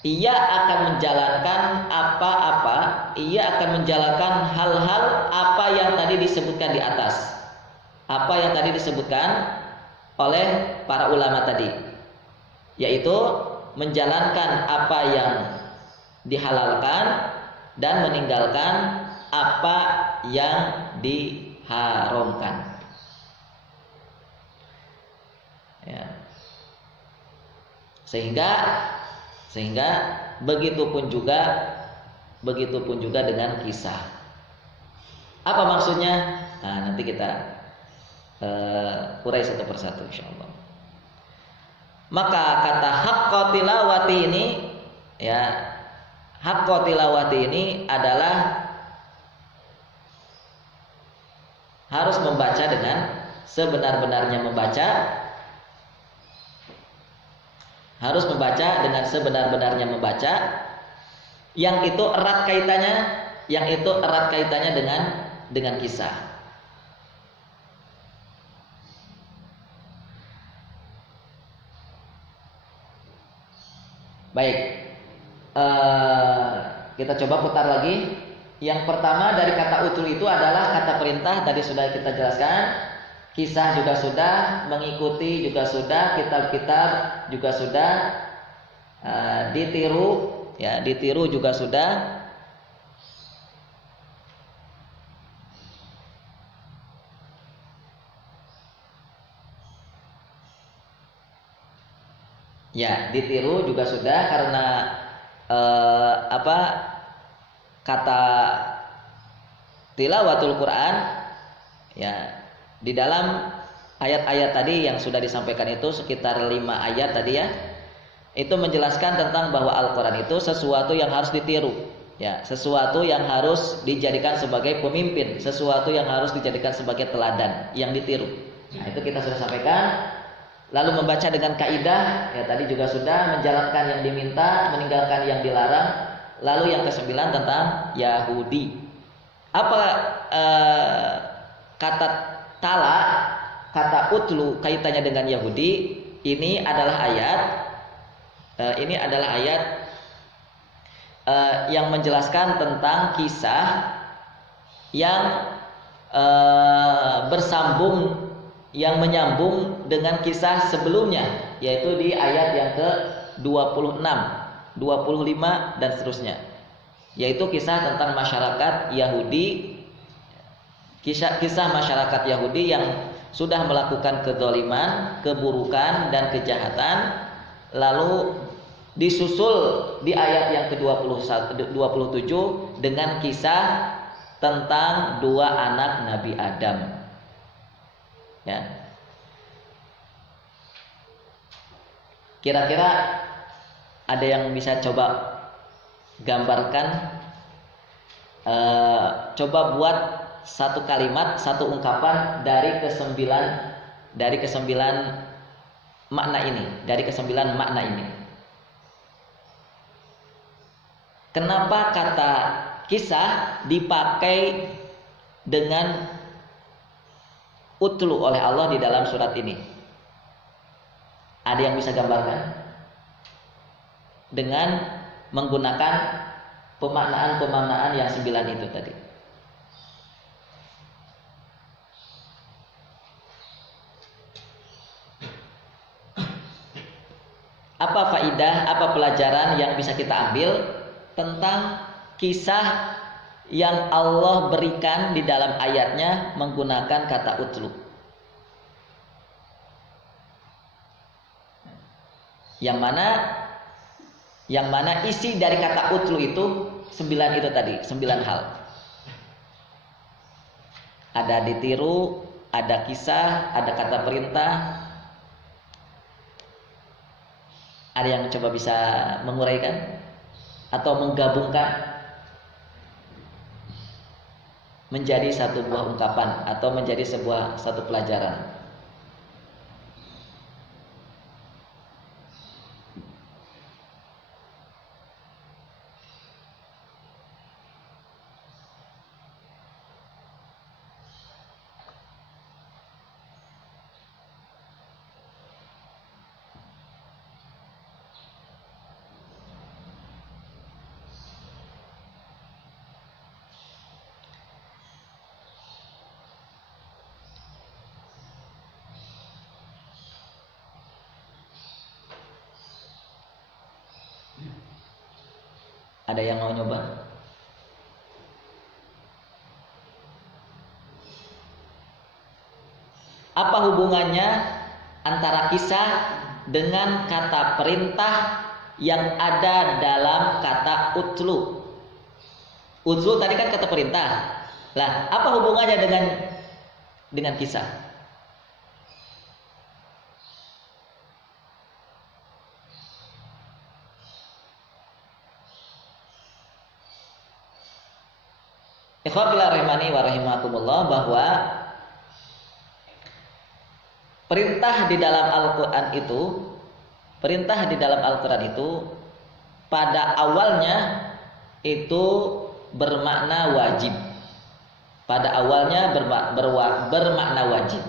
ia akan menjalankan apa-apa, ia akan menjalankan hal-hal apa yang tadi disebutkan di atas, apa yang tadi disebutkan oleh para ulama tadi, yaitu menjalankan apa yang dihalalkan dan meninggalkan apa yang diharamkan. Ya. Sehingga begitupun juga dengan kisah. Apa maksudnya? Nah, nanti kita urai satu persatu insyaallah. Maka kata haqqa tilawati ini, ya, haqqa tilawati ini adalah harus membaca dengan sebenar-benarnya membaca, harus membaca dengan sebenar-benarnya membaca, yang itu erat kaitannya dengan kisah. Baik, kita coba putar lagi. Yang pertama dari kata utul itu adalah kata perintah, tadi sudah kita jelaskan. Kisah juga sudah, mengikuti juga sudah, kitab-kitab juga sudah, ditiru, ya ditiru juga sudah. Ya, ditiru juga sudah karena kata tilawatul Quran, ya di dalam ayat-ayat tadi yang sudah disampaikan itu sekitar 5 ayat tadi ya, itu menjelaskan tentang bahwa Al-Quran itu sesuatu yang harus ditiru, ya sesuatu yang harus dijadikan sebagai pemimpin, sesuatu yang harus dijadikan sebagai teladan yang ditiru. Nah itu kita sudah sampaikan. Lalu membaca dengan kaidah, ya tadi juga sudah, menjalankan yang diminta, meninggalkan yang dilarang. Lalu yang ke-9 tentang Yahudi. Apa kata tala, kata utlu kaitannya dengan Yahudi? Ini adalah ayat yang menjelaskan tentang kisah yang bersambung, yang menyambung dengan kisah sebelumnya, yaitu di ayat yang ke-26, 25 dan seterusnya, yaitu kisah tentang masyarakat Yahudi, kisah masyarakat Yahudi yang sudah melakukan kezaliman, keburukan dan kejahatan, lalu disusul di ayat yang ke-27 dengan kisah tentang 2 anak Nabi Adam. Ya. Kira-kira ada yang bisa coba gambarkan, coba buat satu kalimat, satu ungkapan dari kesembilan makna ini, Kenapa kata kisah dipakai dengan utlu oleh Allah di dalam surat ini? Ada yang bisa gambarkan? Dengan menggunakan pemaknaan yang 9 itu tadi. Apa faidah, apa pelajaran yang bisa kita ambil tentang kisah yang Allah berikan di dalam ayatnya menggunakan kata utlu? Yang mana isi dari kata utlu itu 9 itu tadi, 9 hal. Ada ditiru, ada kisah, ada kata perintah. Ada yang coba bisa menguraikan atau menggabungkan menjadi satu buah ungkapan atau menjadi satu pelajaran. Ada yang mau nyoba? Apa hubungannya antara kisah dengan kata perintah yang ada dalam kata utlu? Utlu tadi kan kata perintah. Lah, apa hubungannya dengan kisah? Ikhwafillah rahimani wa rahimakumullah, bahwa perintah di dalam Al-Qur'an itu pada awalnya itu bermakna wajib. Pada awalnya bermakna wajib.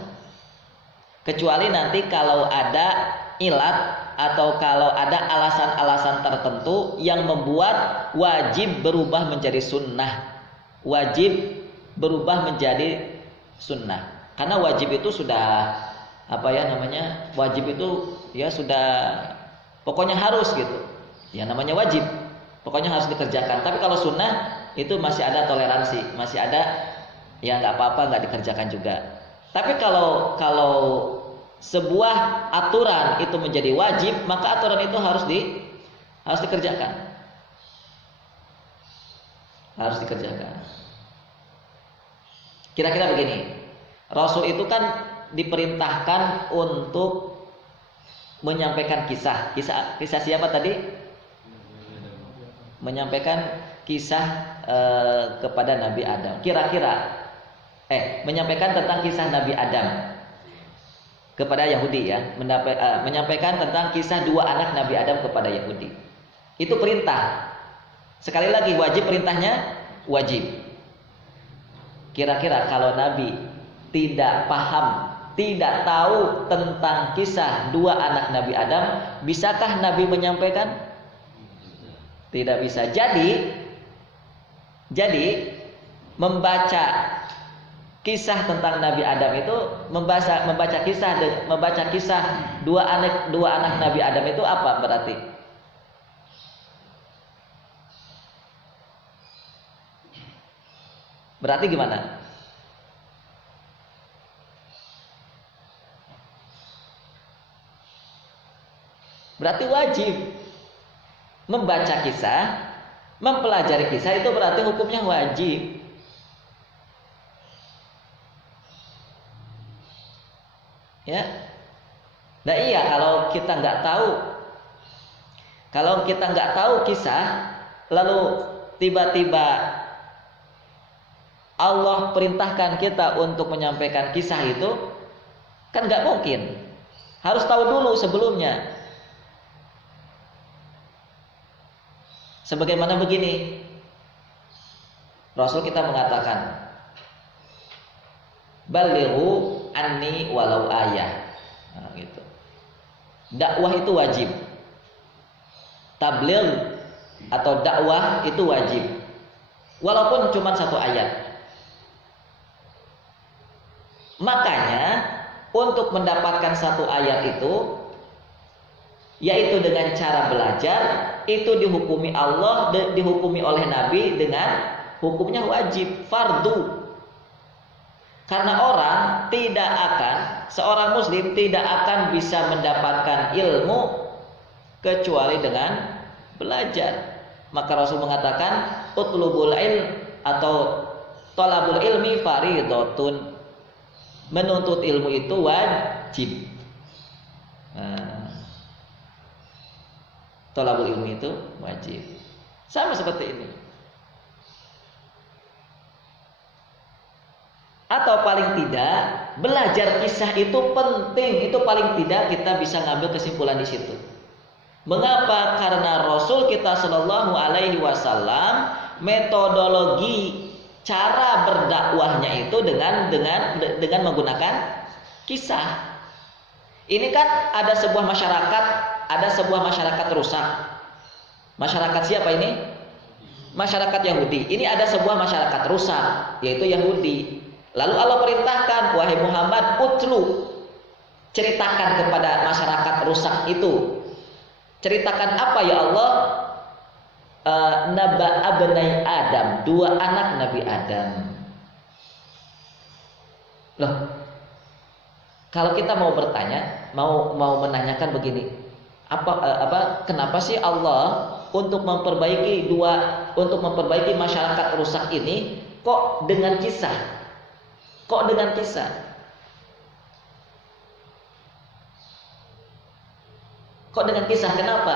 Kecuali nanti kalau ada ilat atau kalau ada alasan-alasan tertentu yang membuat wajib berubah menjadi sunnah. Wajib berubah menjadi sunnah. Karena wajib itu sudah wajib itu ya sudah pokoknya harus gitu. Ya namanya wajib, pokoknya harus dikerjakan. Tapi kalau sunnah itu masih ada toleransi, masih ada ya nggak apa-apa nggak dikerjakan juga. Tapi kalau sebuah aturan itu menjadi wajib, maka aturan itu harus dikerjakan. Harus dikerjakan. Kira-kira begini, Rasul itu kan diperintahkan untuk menyampaikan kisah siapa tadi? Menyampaikan kisah kepada Nabi Adam. Menyampaikan tentang kisah Nabi Adam kepada Yahudi ya, menyampaikan tentang kisah dua anak Nabi Adam kepada Yahudi. Itu perintah. Sekali lagi wajib, perintahnya wajib. Kira-kira kalau Nabi tidak paham, tidak tahu tentang kisah dua anak Nabi Adam, bisakah Nabi menyampaikan? Tidak bisa. Jadi membaca kisah tentang Nabi Adam itu membaca kisah dua anak Nabi Adam itu apa berarti? Berarti gimana? Berarti wajib membaca kisah, mempelajari kisah itu berarti hukumnya wajib. Ya. Nah iya, kalau kita nggak tahu kisah, lalu tiba-tiba Allah perintahkan kita untuk menyampaikan kisah itu, kan nggak mungkin. Harus tahu dulu sebelumnya. Sebagaimana begini, Rasul kita mengatakan, balighu anni walau ayah. Nah, gitu. Dakwah itu wajib. Tabligh atau dakwah itu wajib. Walaupun cuma satu ayat. Makanya untuk mendapatkan satu ayat itu, yaitu dengan cara belajar, itu dihukumi Allah, dihukumi oleh Nabi dengan hukumnya wajib, fardu. Karena seorang muslim tidak akan bisa mendapatkan ilmu kecuali dengan belajar. Maka Rasul mengatakan utlubul ilm atau Thalabul ilmi fardhatun. Menuntut ilmu itu wajib. Thalabul ilmi itu wajib. Sama seperti ini. Atau paling tidak belajar kisah itu penting. Itu paling tidak kita bisa ngambil kesimpulan di situ. Mengapa? Karena Rasul kita Shallallahu Alaihi Wasallam metodologi cara berdakwahnya itu dengan menggunakan kisah. Ini kan ada sebuah masyarakat rusak. Masyarakat siapa ini? Masyarakat Yahudi. Ini ada sebuah masyarakat rusak, yaitu Yahudi. Lalu Allah perintahkan, wahai Muhammad, utlu, ceritakan kepada masyarakat rusak itu. Ceritakan apa ya Allah? Naba abnai Adam, 2 anak Nabi Adam. Loh, kalau kita mau bertanya, mau menanyakan begini, kenapa sih Allah untuk memperbaiki masyarakat rusak ini kok dengan kisah? Kok dengan kisah? Kok dengan kisah? Kenapa?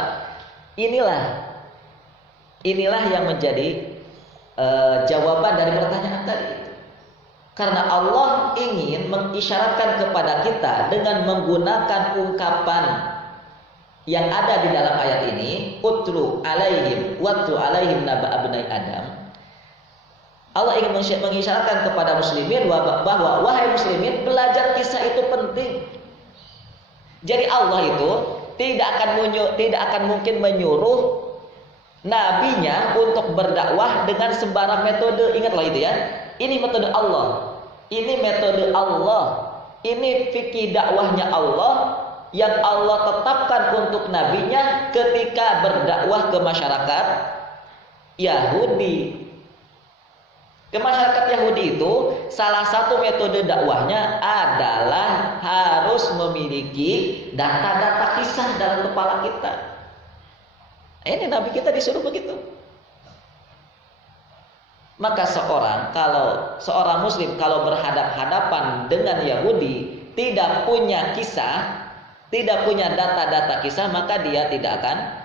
Inilah yang menjadi jawaban dari pertanyaan tadi. Karena Allah ingin mengisyaratkan kepada kita dengan menggunakan ungkapan yang ada di dalam ayat ini, utlu alaihim watlu alaihim naba abnai Adam. Allah ingin mengisyaratkan kepada muslimin bahwa wahai muslimin, belajar kisah itu penting. Jadi Allah itu tidak akan mungkin menyuruh nabinya untuk berdakwah dengan sembarang metode. Ingatlah itu ya. Ini metode Allah. Ini metode Allah. Ini fikih dakwahnya Allah yang Allah tetapkan untuk nabinya ketika berdakwah ke masyarakat Yahudi. Ke masyarakat Yahudi itu salah satu metode dakwahnya adalah harus memiliki data-data kisah dalam kepala kita. Ini Nabi kita disuruh begitu. Maka seorang muslim kalau berhadap-hadapan dengan Yahudi tidak punya kisah, tidak punya data-data kisah, maka dia tidak akan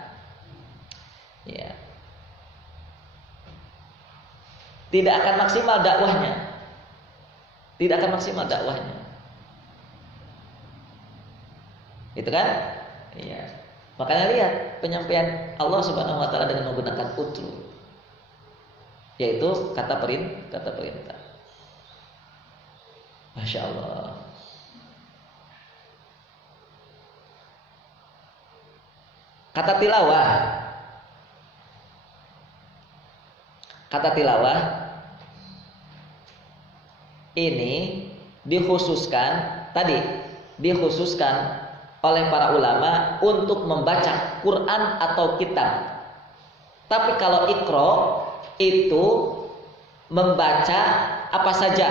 tidak akan maksimal dakwahnya. Tidak akan maksimal dakwahnya. Gitu kan? Iya. Makanya lihat penyampaian Allah Subhanahu wa taala dengan menggunakan utlu. Yaitu kata perintah. Masya Allah. Kata tilawah ini dikhususkan oleh para ulama untuk membaca Quran atau kitab. Tapi kalau Iqra itu membaca apa saja,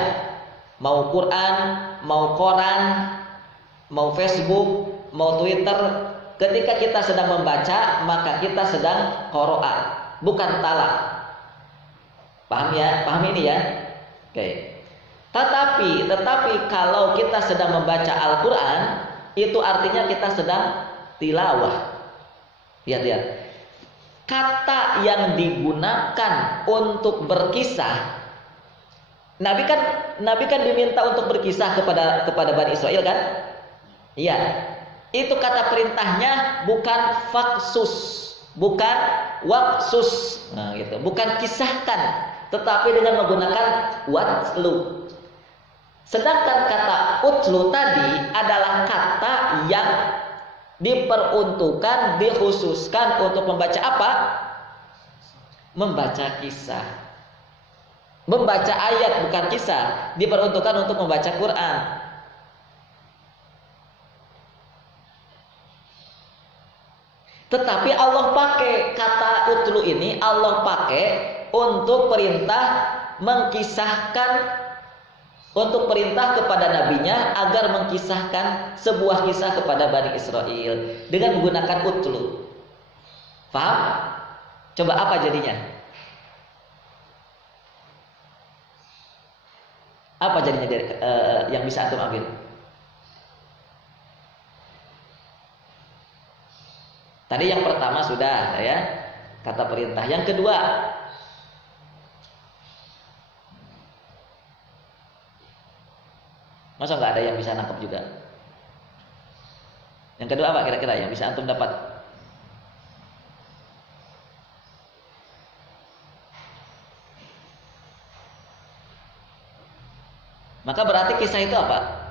mau Quran, mau koran, mau Facebook, mau Twitter. Ketika kita sedang membaca, maka kita sedang qiraah, bukan talak. Paham ya? Paham ini ya? Oke. Tetapi kalau kita sedang membaca Al-Quran, itu artinya kita sedang tilawah. Lihat. Kata yang digunakan untuk berkisah, Nabi kan diminta untuk berkisah kepada Bani Israel kan? Iya. Itu kata perintahnya bukan faksus, bukan waksus. Nah, gitu. Bukan kisahkan, tetapi dengan menggunakan watlu. Sedangkan kata utlu tadi adalah kata yang diperuntukkan, dikhususkan untuk membaca apa? Membaca kisah. Membaca ayat bukan kisah, diperuntukkan untuk membaca Quran. Tetapi Allah pakai kata utlu ini, Allah pakai untuk perintah mengkisahkan, untuk perintah kepada nabinya agar mengkisahkan sebuah kisah kepada Bani Israel dengan menggunakan utlu. Paham? Coba apa jadinya? Apa jadinya dari, yang bisa antum ambil? Tadi yang pertama sudah ya, kata perintah. Yang kedua, masa nggak ada yang bisa nangkep juga? Yang kedua apa kira-kira yang bisa antum dapat? Maka berarti kisah itu apa?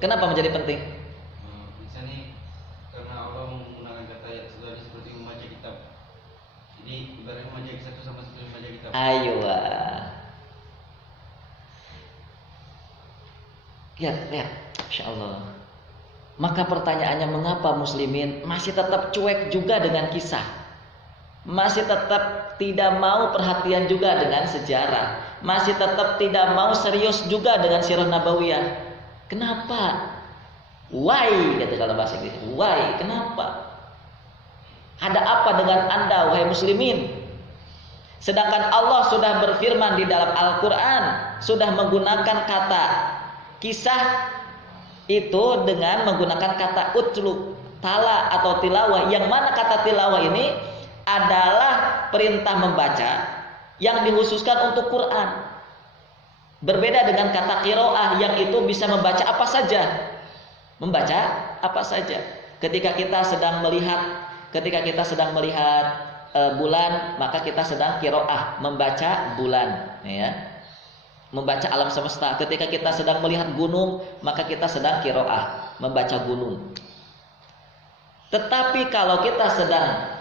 Kenapa menjadi penting? Misalnya karena Allah menggunakan kata ayat seperti membaca kitab. Jadi ibaratnya membaca kisah itu sama seperti membaca kitab. Ayo, lihat, Masya Allah. Maka pertanyaannya, mengapa muslimin masih tetap cuek juga dengan kisah, masih tetap tidak mau perhatian juga dengan sejarah, masih tetap tidak mau serius juga dengan sirah nabawiyah? Kenapa? Why? Kata kalau bahasa Inggris. Why? Kenapa? Ada apa dengan anda, wahai muslimin? Sedangkan Allah sudah berfirman di dalam Al-Quran, sudah menggunakan kata kisah itu dengan menggunakan kata utlu, tala atau tilawah, yang mana kata tilawah ini adalah perintah membaca yang dikhususkan untuk Quran. Berbeda dengan kata qiraah yang itu bisa membaca apa saja. Membaca apa saja. Ketika kita sedang melihat bulan, maka kita sedang qiraah, membaca bulan, ya. Membaca alam semesta. Ketika kita sedang melihat gunung, maka kita sedang qiraah, membaca gunung. Tetapi kalau kita sedang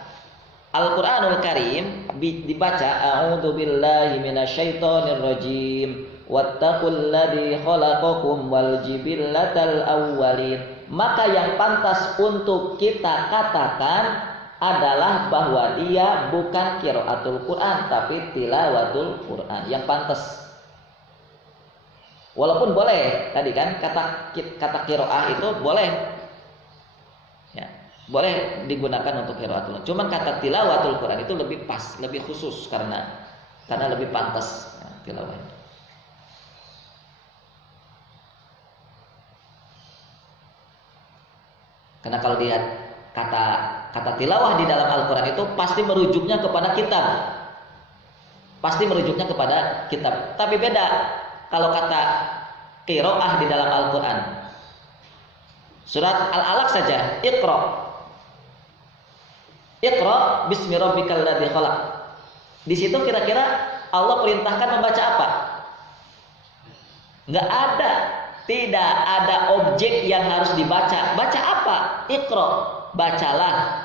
Al-Qur'anul Karim dibaca, a'udzu billahi minasyaitonir rajim, wattaqul ladzi khalaqakum wal jibillatal awwalin, maka yang pantas untuk kita katakan adalah bahwa dia bukan qiraatul Quran tapi tilawatul Quran, yang pantas. Walaupun boleh tadi kan kata qiraah itu boleh, ya, boleh digunakan untuk qiraatul. Cuman kata tilawatul Quran itu lebih pas, lebih khusus karena lebih pantas, ya, tilawah. Karena kalau lihat kata tilawah di dalam Al-Quran itu pasti merujuknya kepada kitab, pasti merujuknya kepada kitab. Tapi beda kalau kata qiraah di dalam Al-Quran. Surat Al-Alaq saja, Iqra bismi rabbikal ladzi khalaq. Di situ kira-kira Allah perintahkan membaca apa? Enggak ada. Tidak ada objek yang harus dibaca. Baca apa? Iqra, bacalah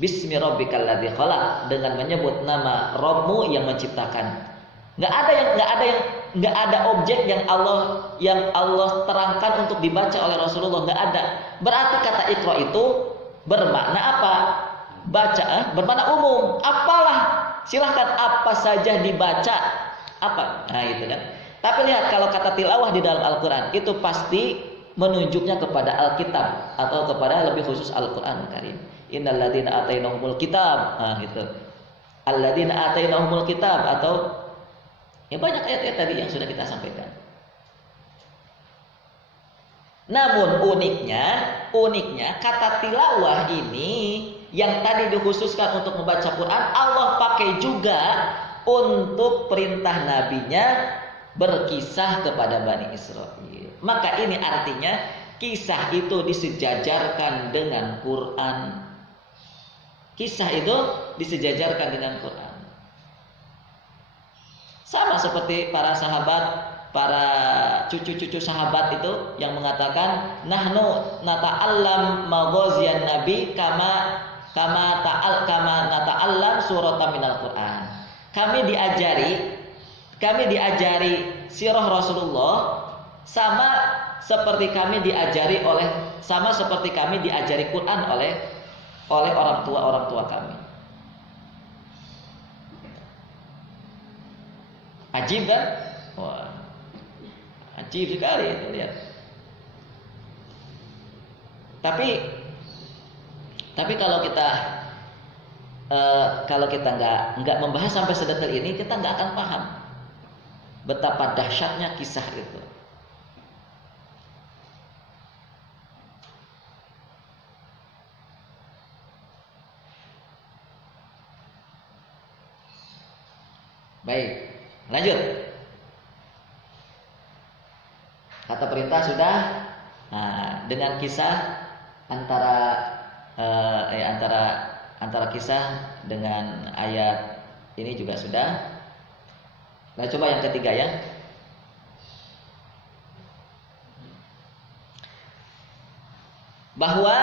bismi rabbikal ladzi khalaq, dengan menyebut nama Rabbmu yang menciptakan. Enggak ada objek yang Allah terangkan untuk dibaca oleh Rasulullah, enggak ada. Berarti kata Iqra itu bermakna apa? Baca, bermakna umum. Apalah, silahkan apa saja dibaca. Apa? Nah, itu kan. Tapi lihat kalau kata tilawah di dalam Al-Quran itu pasti menunjuknya kepada Alkitab atau kepada lebih khusus Al-Quran Karim. Innal ladzina atainahumul kitab. Nah, gitu. Alladzina atainahumul kitab, atau ya banyak ayat-ayat tadi yang sudah kita sampaikan. Namun uniknya kata tilawah ini yang tadi dikhususkan untuk membaca Quran, Allah pakai juga untuk perintah nabinya berkisah kepada Bani Israel. Maka ini artinya kisah itu disejajarkan dengan Quran. Kisah itu disejajarkan dengan Quran. Sama seperti para sahabat, para cucu-cucu sahabat itu yang mengatakan nahnu nata'allam maghaziyan nabi kama nata'allam suratan minal Quran. Kami diajari sirah Rasulullah sama seperti kami diajari Quran oleh orang tua kami. Ajib kan? Wah, ajib sekali itu, lihat. Tapi kalau kita nggak membahas sampai sedetail ini, kita nggak akan paham. betapa dahsyatnya kisah itu. Baik, lanjut. Kata perintah sudah. Nah, dengan kisah antara kisah dengan ayat ini juga sudah. Nah, coba yang ketiga ya. Bahwa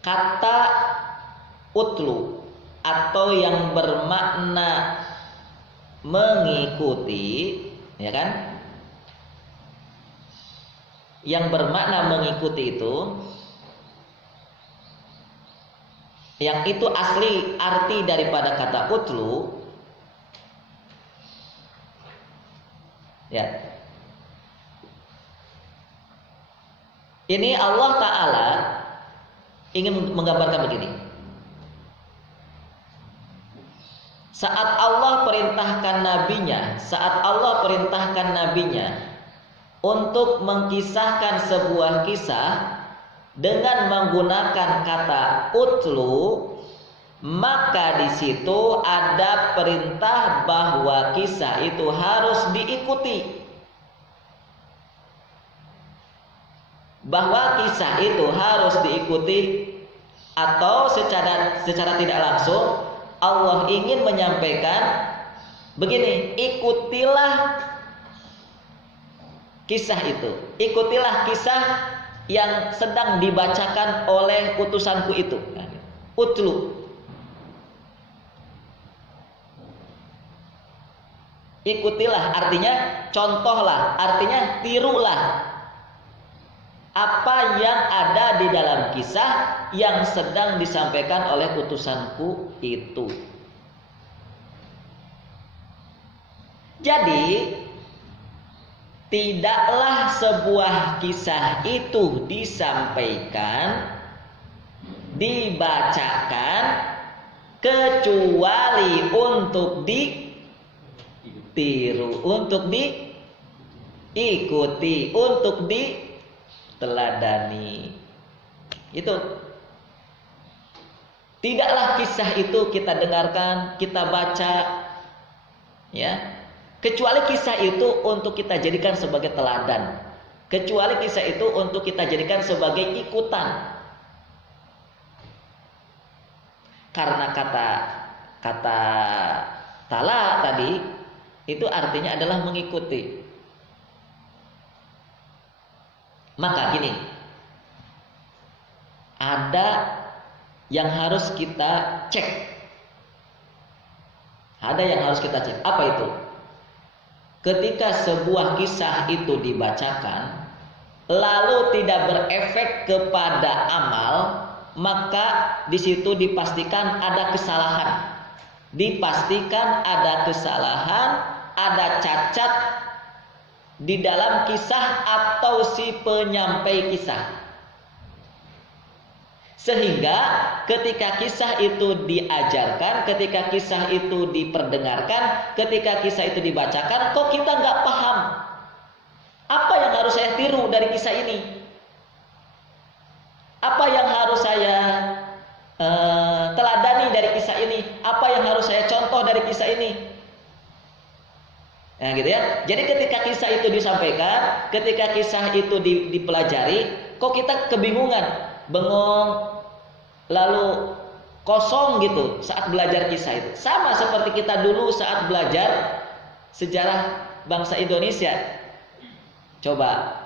kata utlu atau yang bermakna mengikuti, ya kan? Yang bermakna mengikuti itu, yang itu asli arti daripada kata utlu, ya. Ini Allah Ta'ala ingin menggambarkan begini. Saat Allah perintahkan nabinya untuk mengkisahkan sebuah kisah dengan menggunakan kata utlu, maka di situ ada perintah bahwa kisah itu harus diikuti. Bahwa kisah itu harus diikuti, atau secara tidak langsung Allah ingin menyampaikan begini, ikutilah kisah itu. Ikutilah kisah yang sedang dibacakan oleh utusanku itu. Utlu. Ikutilah artinya contohlah, artinya tirulah apa yang ada di dalam kisah yang sedang disampaikan oleh utusanku itu. Jadi tidaklah sebuah kisah itu disampaikan, dibacakan, kecuali untuk ditiru, untuk diikuti, untuk diteladani. Itu. Tidaklah kisah itu kita dengarkan, kita baca, ya, kecuali kisah itu untuk kita jadikan sebagai teladan, kecuali kisah itu untuk kita jadikan sebagai ikutan. Karena kata tala tadi itu artinya adalah mengikuti. Maka gini, ada yang harus kita cek. Ada yang harus kita cek. Apa itu? Ketika sebuah kisah itu dibacakan lalu tidak berefek kepada amal, maka di situ dipastikan ada kesalahan. Dipastikan ada kesalahan, ada cacat di dalam kisah atau si penyampai kisah. Sehingga ketika kisah itu diajarkan, ketika kisah itu diperdengarkan, ketika kisah itu dibacakan, kok kita nggak paham apa yang harus saya tiru dari kisah ini, apa yang harus saya teladani dari kisah ini, apa yang harus saya contoh dari kisah ini. Nah gitu ya. Jadi ketika kisah itu disampaikan, ketika kisah itu dipelajari, kok kita kebingungan, bengong, lalu kosong gitu saat belajar kisah itu. Sama seperti kita dulu saat belajar sejarah bangsa Indonesia. Coba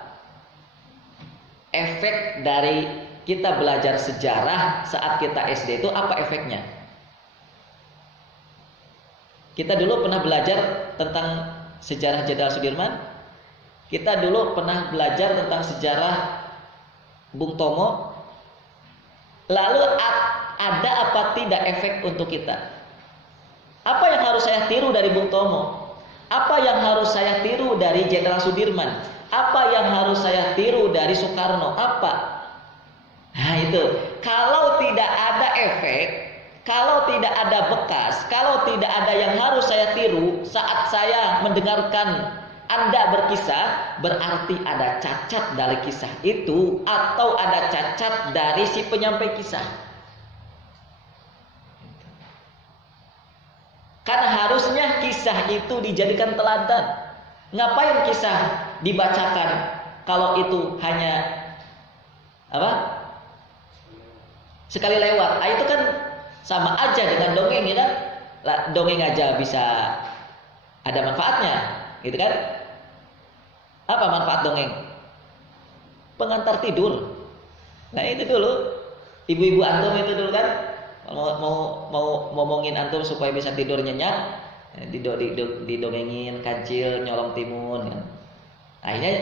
efek dari kita belajar sejarah saat kita SD itu apa efeknya? Kita dulu pernah belajar tentang sejarah Jenderal Sudirman. Kita dulu pernah belajar tentang sejarah Bung Tomo. Lalu ada apa tidak efek untuk kita? Apa yang harus saya tiru dari Bung Tomo? Apa yang harus saya tiru dari Jenderal Sudirman? Apa yang harus saya tiru dari Soekarno? Apa? Nah itu, kalau tidak ada efek, Kalau tidak ada bekas, kalau tidak ada yang harus saya tiru saat saya mendengarkan Anda berkisah, berarti ada cacat dari kisah itu atau ada cacat dari si penyampai kisah. Karena harusnya kisah itu dijadikan teladan. Ngapain kisah dibacakan kalau itu hanya apa? Sekali lewat. Itu kan sama aja dengan dongeng, ya kan? Dongeng aja bisa ada manfaatnya, gitu kan? Apa manfaat dongeng? Pengantar tidur. Nah itu dulu, ibu-ibu antum itu dulu kan, mau ngomongin antum supaya bisa tidur nyenyak, didongengin kancil nyolong timun. Kan? Akhirnya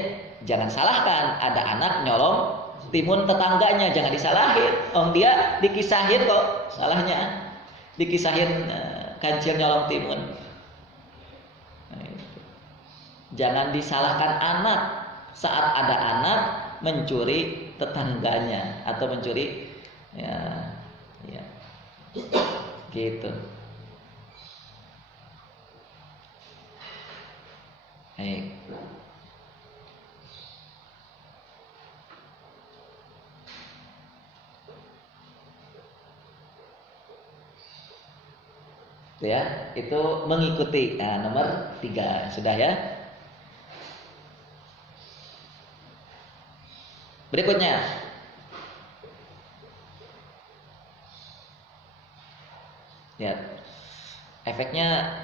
jangan salahkan, ada anak nyolong timun tetangganya, jangan disalahin. Dia dikisahin kok, salahnya dikisahin kancil nyolong timun. Jangan disalahkan anak saat ada anak mencuri tetangganya atau mencuri ya gitu. Baik. Ya, itu mengikuti. Nah, nomor 3 sudah ya. Berikutnya, lihat efeknya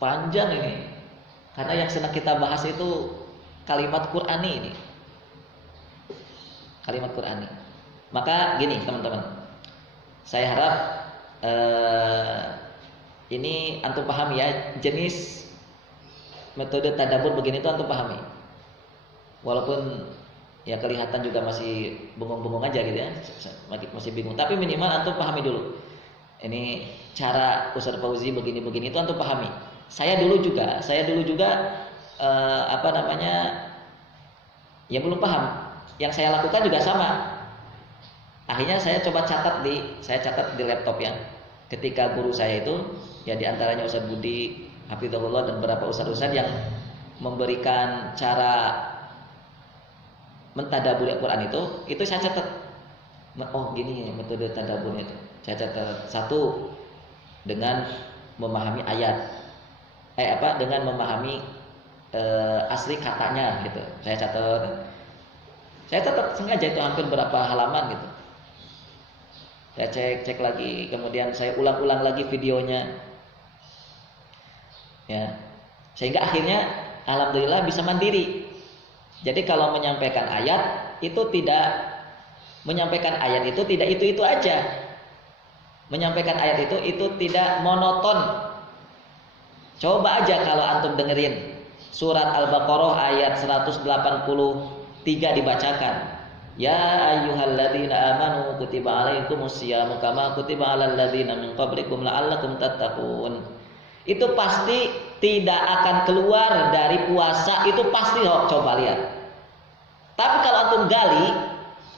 panjang ini, karena yang sedang kita bahas itu kalimat Qur'ani ini, kalimat Qur'ani. Maka gini teman-teman, saya harap ini antum pahami ya, jenis metode tadabbur begini itu antum pahami. Walaupun ya kelihatan juga masih bengong-bengong aja gitu ya, masih bingung, tapi minimal antum pahami dulu. Ini cara Ustaz Fauzi begini-begini itu antum pahami. Saya dulu juga ya belum paham. Yang saya lakukan juga sama. Akhirnya saya coba catat di laptop ya. Ketika guru saya itu ya diantaranya Ustaz Budi Hafizahullah dan beberapa ustaz-ustaz yang memberikan cara mentadabur Al-Quran itu saya catat. Oh gini metode tadaburnya itu. Saya catat. 1, dengan memahami ayat. Dengan memahami asli katanya gitu. Saya catat sengaja itu hampir berapa halaman gitu. Saya cek lagi, kemudian saya ulang-ulang lagi videonya. Ya. Sehingga akhirnya alhamdulillah bisa mandiri. Jadi kalau menyampaikan ayat itu tidak itu aja. Menyampaikan ayat itu tidak monoton. Coba aja kalau antum dengerin surat Al-Baqarah ayat 183 dibacakan. Ya ayyuhalladzina amanu kutiba alaikumus syiyamu kama kutiba alal ladzina min qablikum la'allakum tattaqun. Itu pasti tidak akan keluar dari puasa, itu pasti coba lihat. Tapi kalau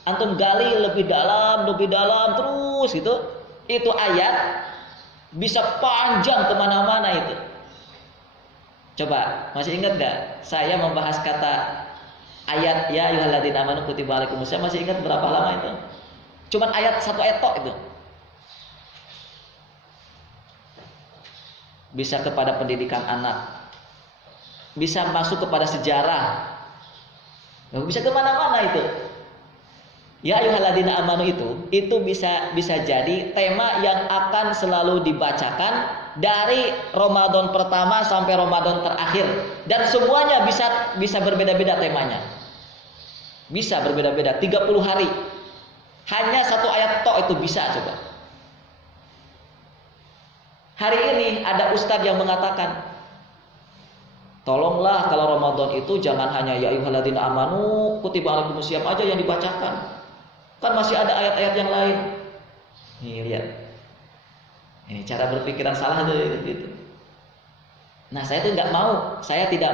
antum gali lebih dalam terus gitu, itu ayat bisa panjang kemana-mana itu. Coba masih ingat gak saya membahas kata ayat ya ayyuhalladzina amanu kutiba alaikumus syiyam, masih ingat berapa lama itu? Cuman satu ayat tok itu. Bisa kepada pendidikan anak, bisa masuk kepada sejarah, bisa kemana-mana itu. Ya ayyuhalladzina amanu itu bisa jadi tema yang akan selalu dibacakan dari Ramadan pertama sampai Ramadan terakhir, dan semuanya bisa berbeda-beda temanya. Bisa berbeda-beda 30 hari. Hanya satu ayat tok itu bisa coba. Hari ini ada ustadz yang mengatakan, tolonglah kalau Ramadan itu jangan hanya ya ayyuhalladzina amanu kutiba alaikumus syiyam aja yang dibacakan. Kan masih ada ayat-ayat yang lain. Nih lihat. Ini cara berpikiran salah tuh gitu. Nah, saya tidak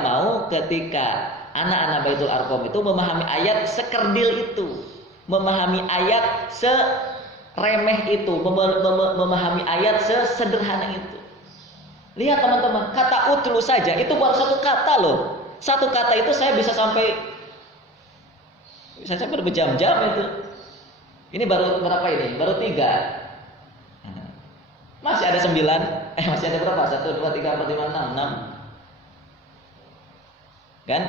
mau ketika anak-anak Baitul Arqam itu memahami ayat sekerdil itu. Memahami ayat remeh itu memahami ayat sesederhana itu. Lihat teman-teman, kata utlu saja itu baru satu kata loh. Satu kata itu saya bisa sampai berjam-jam itu. Ini baru berapa ini? Baru 3. Masih ada 9. Masih ada berapa? 1, 2, 3, 4, 5, 6. Kan?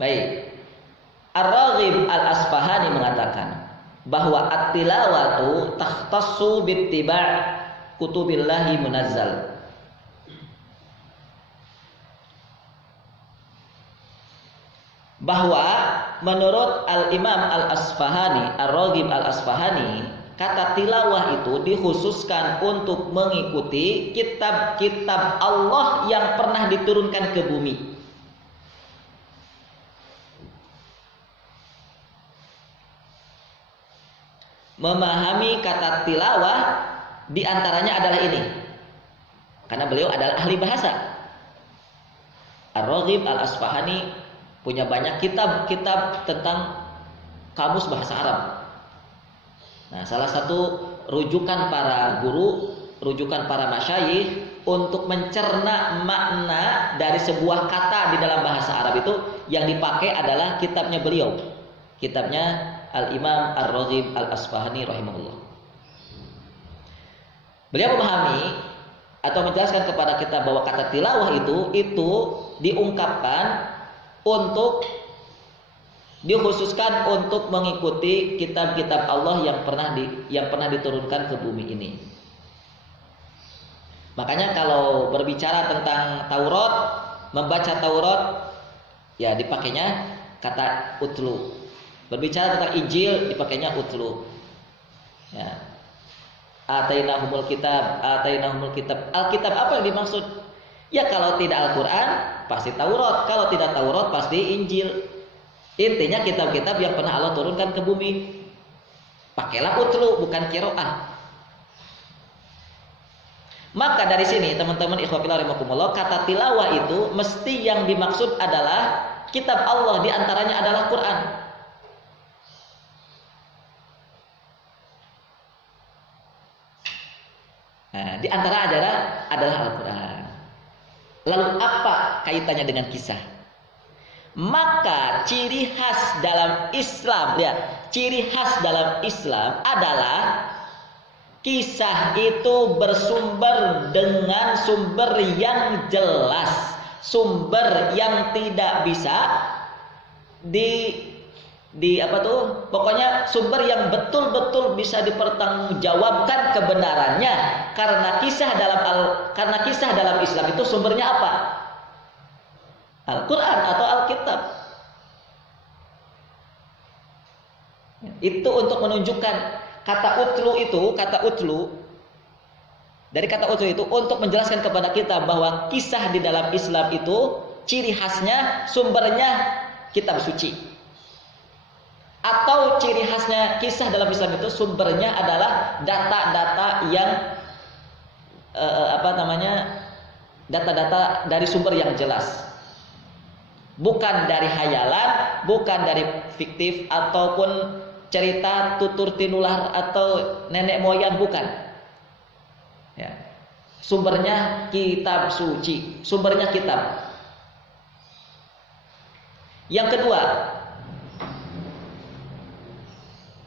Baik. Ar-Raghib Al-Asfahani mengatakan bahwa at-tilawatu takhtassu bittiba' kutubillahi munazzal. Bahwa menurut Al-Imam Al-Asfahani, Ar-Raghib Al-Asfahani, kata tilawah itu dikhususkan untuk mengikuti kitab-kitab Allah yang pernah diturunkan ke bumi. Memahami kata tilawah diantaranya adalah ini, karena beliau adalah ahli bahasa. Ar-Raghib Al-Asfahani punya banyak kitab-kitab tentang kamus bahasa Arab. Nah, salah satu rujukan para guru, rujukan para masyayikh untuk mencerna makna dari sebuah kata di dalam bahasa Arab itu yang dipakai adalah kitabnya beliau, kitabnya Al-Imam Ar-Raghib Al-Asfahani rahimahullah. Beliau memahami atau menjelaskan kepada kita bahwa kata tilawah itu diungkapkan untuk dikhususkan untuk mengikuti kitab-kitab Allah yang pernah diturunkan ke bumi ini. Makanya kalau berbicara tentang Taurat, membaca Taurat, ya dipakainya kata utlu. Berbicara tentang Injil, dipakainya utlu. Ya. Atainahumul kitab. Alkitab apa yang dimaksud? Ya kalau tidak Al-Quran, pasti Taurat. Kalau tidak Taurat, pasti Injil. Intinya kitab-kitab yang pernah Allah turunkan ke bumi. Pakailah utlu, bukan qiraah. Maka dari sini teman-teman ikhwah fillah rahimakumullah, kata tilawah itu mesti yang dimaksud adalah kitab Allah, diantaranya adalah Quran. Nah, di antara adalah Al-Quran. Lalu apa kaitannya dengan kisah? Maka ciri khas dalam Islam, lihat, ciri khas dalam Islam adalah kisah itu bersumber dengan sumber yang jelas, sumber yang tidak bisa pokoknya sumber yang betul-betul bisa dipertanggungjawabkan kebenarannya, karena kisah dalam Islam itu sumbernya apa? Al-Quran atau Alkitab. Itu untuk menunjukkan kata utlu dari kata utlu itu untuk menjelaskan kepada kita bahwa kisah di dalam Islam itu ciri khasnya sumbernya kitab suci. Atau ciri khasnya kisah dalam Islam itu sumbernya adalah data-data yang data-data dari sumber yang jelas, bukan dari khayalan, bukan dari fiktif ataupun cerita tutur tinular atau nenek moyang, bukan. Ya. Sumbernya kitab suci, sumbernya kitab. Yang kedua,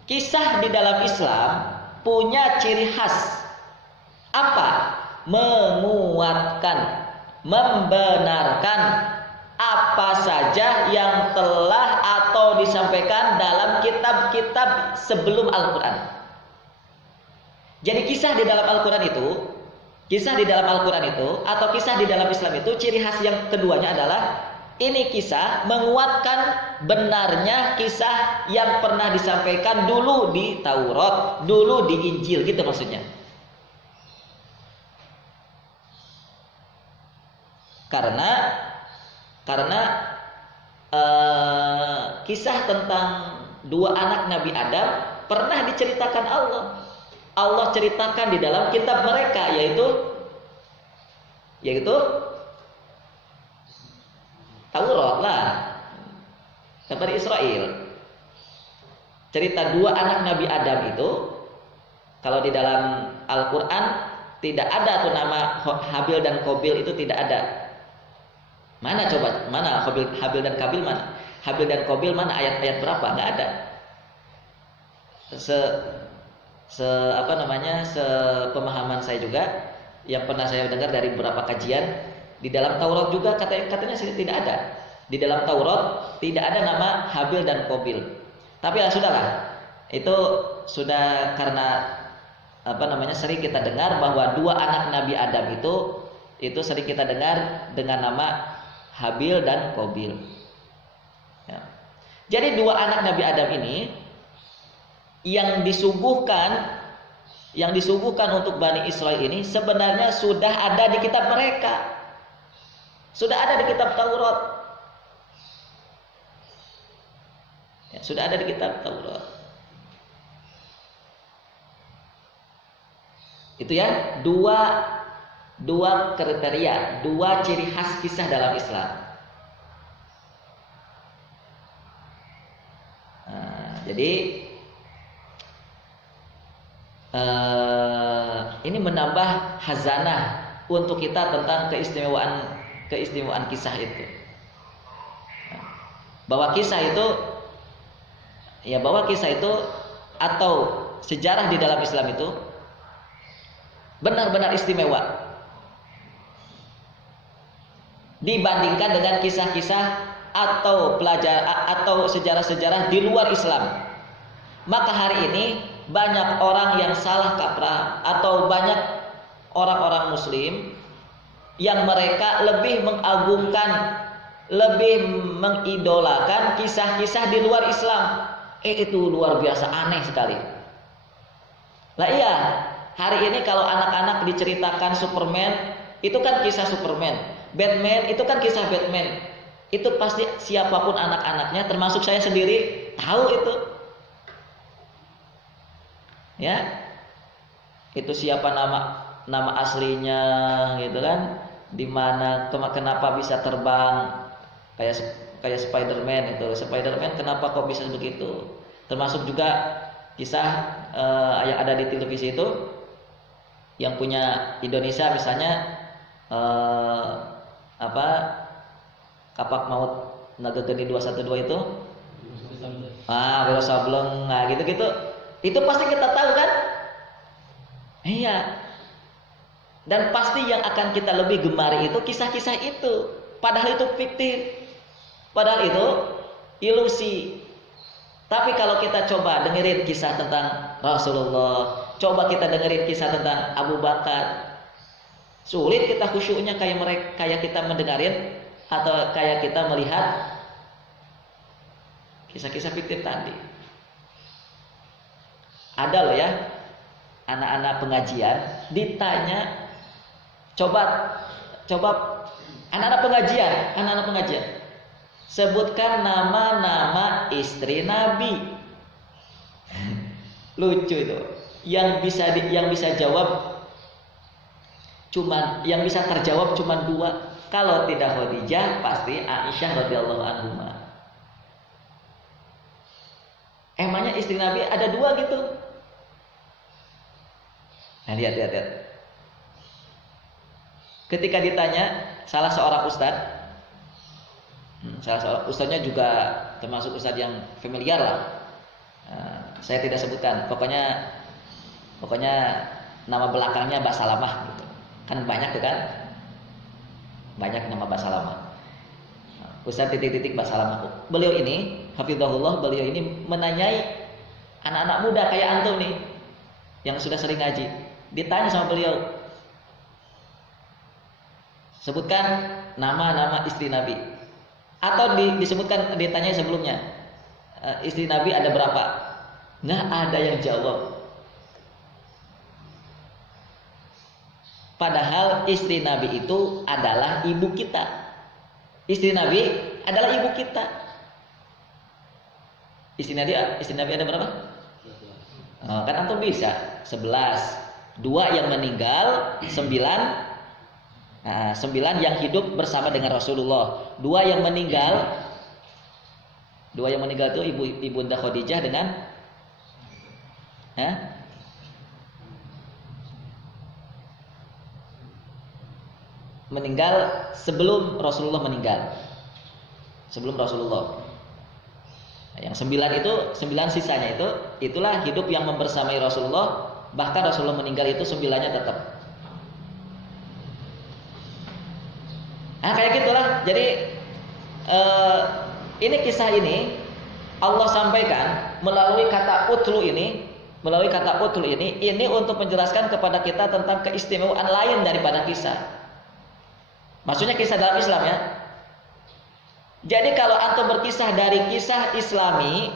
kisah di dalam Islam punya ciri khas apa? Menguatkan, membenarkan apa saja yang telah atau disampaikan dalam kitab-kitab sebelum Al-Quran. Jadi kisah di dalam Al-Quran itu atau kisah di dalam Islam itu ciri khas yang keduanya adalah ini kisah menguatkan benarnya kisah yang pernah disampaikan dulu di Taurat, dulu di Injil, gitu maksudnya. Karena kisah tentang dua anak Nabi Adam pernah diceritakan Allah. Allah ceritakan di dalam kitab mereka, yaitu Taurat lah, kabar Israel. cerita dua anak Nabi Adam itu, kalau di dalam Al-Quran tidak ada tuh nama Habil dan Qabil, itu tidak ada. Mana coba? Mana Habil dan Qabil mana? Habil dan Qabil mana, ayat-ayat berapa? Nggak ada. Sepemahaman saya juga, yang pernah saya dengar dari beberapa kajian, di dalam Taurat juga katanya tidak ada. Di dalam Taurat tidak ada nama Habil dan Qabil. Tapi ya sudahlah, itu sudah karena sering kita dengar bahwa dua anak Nabi Adam itu sering kita dengar dengan nama Habil dan Qabil. Ya. Jadi dua anak Nabi Adam ini yang disuguhkan untuk Bani Israel ini sebenarnya sudah ada di kitab mereka, sudah ada di kitab Taurat. Ya, sudah ada di kitab Taurat. Itu ya, dua kriteria, dua ciri khas kisah dalam Islam. Nah, jadi ini menambah hazanah untuk kita tentang keistimewaan kisah itu. Bahwa kisah itu atau sejarah di dalam Islam itu benar-benar istimewa dibandingkan dengan kisah-kisah atau sejarah-sejarah di luar Islam. Maka hari ini banyak orang yang salah kaprah atau banyak orang-orang Muslim yang mereka lebih mengagungkan, lebih mengidolakan kisah-kisah di luar Islam. Itu luar biasa aneh sekali. Lah iya, hari ini kalau anak-anak diceritakan Superman, itu kan kisah Superman. Batman, itu kan kisah Batman. Itu pasti siapapun anak-anaknya, termasuk saya sendiri, tahu itu. Ya, itu siapa nama aslinya, gitu kan? Dimana, kenapa bisa terbang? Kayak Spider-Man itu. Spider-Man kenapa kok bisa begitu? Termasuk juga kisah yang ada di televisi itu, yang punya Indonesia misalnya Kapak Maut Naga Geni 212 itu. Wiro Sableng, nah gitu-gitu. Itu pasti kita tahu kan? Iya. Dan pasti yang akan kita lebih gemari itu kisah-kisah itu. Padahal itu fiktif. Padahal itu ilusi. Tapi kalau kita coba dengerin kisah tentang Rasulullah, coba kita dengerin kisah tentang Abu Bakar, sulit kita khusyuknya kayak kita mendengarin atau kayak kita melihat kisah-kisah fiktif tadi. Ada loh ya, anak-anak pengajian ditanya, coba anak-anak pengajian sebutkan nama-nama istri Nabi. Lucu itu. Yang bisa jawab yang bisa terjawab cuma dua. Kalau tidak Khadijah, pasti Aisyah radhiyallahu anha. Emangnya istri Nabi ada dua gitu? Nah, lihat. Ketika ditanya salah seorang ustadznya juga termasuk ustadz yang familiar lah. Saya tidak sebutkan. Pokoknya nama belakangnya Mbak Salamah gitu. Kan banyak tuh kan? Banyak nama Mbak Salamah. Ustadz titik-titik Mbak Salamah. Beliau ini, hafizahullah, beliau ini menanyai anak-anak muda kayak antum nih yang sudah sering ngaji. Ditanya sama beliau, sebutkan nama-nama istri Nabi. Atau disebutkan, ditanya sebelumnya, istri Nabi ada berapa? Nggak ada yang jawab. Padahal istri Nabi itu adalah ibu kita. Istri Nabi adalah ibu kita. Istri Nabi ada berapa? Kan antum bisa 11. 2 yang meninggal, 9. Nah, 9 yang hidup bersama dengan Rasulullah. 2 yang meninggal itu ibunda Khadijah dengan Hah? Meninggal sebelum Rasulullah meninggal. Sebelum Rasulullah. Yang 9 itu, 9 sisanya itulah hidup yang membersamai Rasulullah. Bahkan Rasulullah meninggal itu 9-nya tetap. Nah kayak gitulah. Jadi ini kisah ini Allah sampaikan melalui kata utlu ini. Ini untuk menjelaskan kepada kita tentang keistimewaan lain daripada kisah. Maksudnya kisah dalam Islam ya. Jadi kalau antum berkisah dari kisah Islami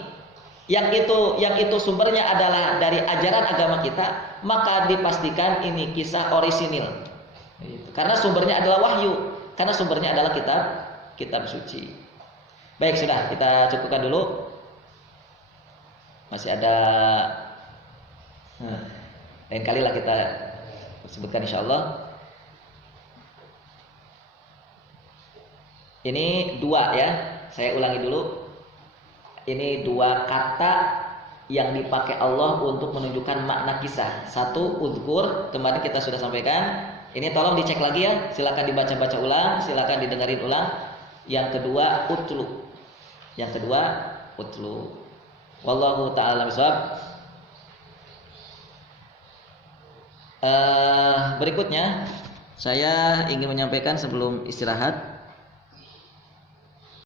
yang itu sumbernya adalah dari ajaran agama kita, maka dipastikan ini kisah orisinil. Karena sumbernya adalah wahyu, karena sumbernya adalah kitab suci. Baik, sudah kita cukupkan dulu. Masih ada lain kali lah kita sebutkan insyaallah. Ini 2 ya. Saya ulangi dulu. Ini 2 kata yang dipakai Allah untuk menunjukkan makna kisah. 1 uzkur, kemarin kita sudah sampaikan. Ini tolong dicek lagi ya. Silakan dibaca-baca ulang, silakan didengarin ulang. Yang kedua utlu. Wallahu ta'ala bishawab. Berikutnya saya ingin menyampaikan sebelum istirahat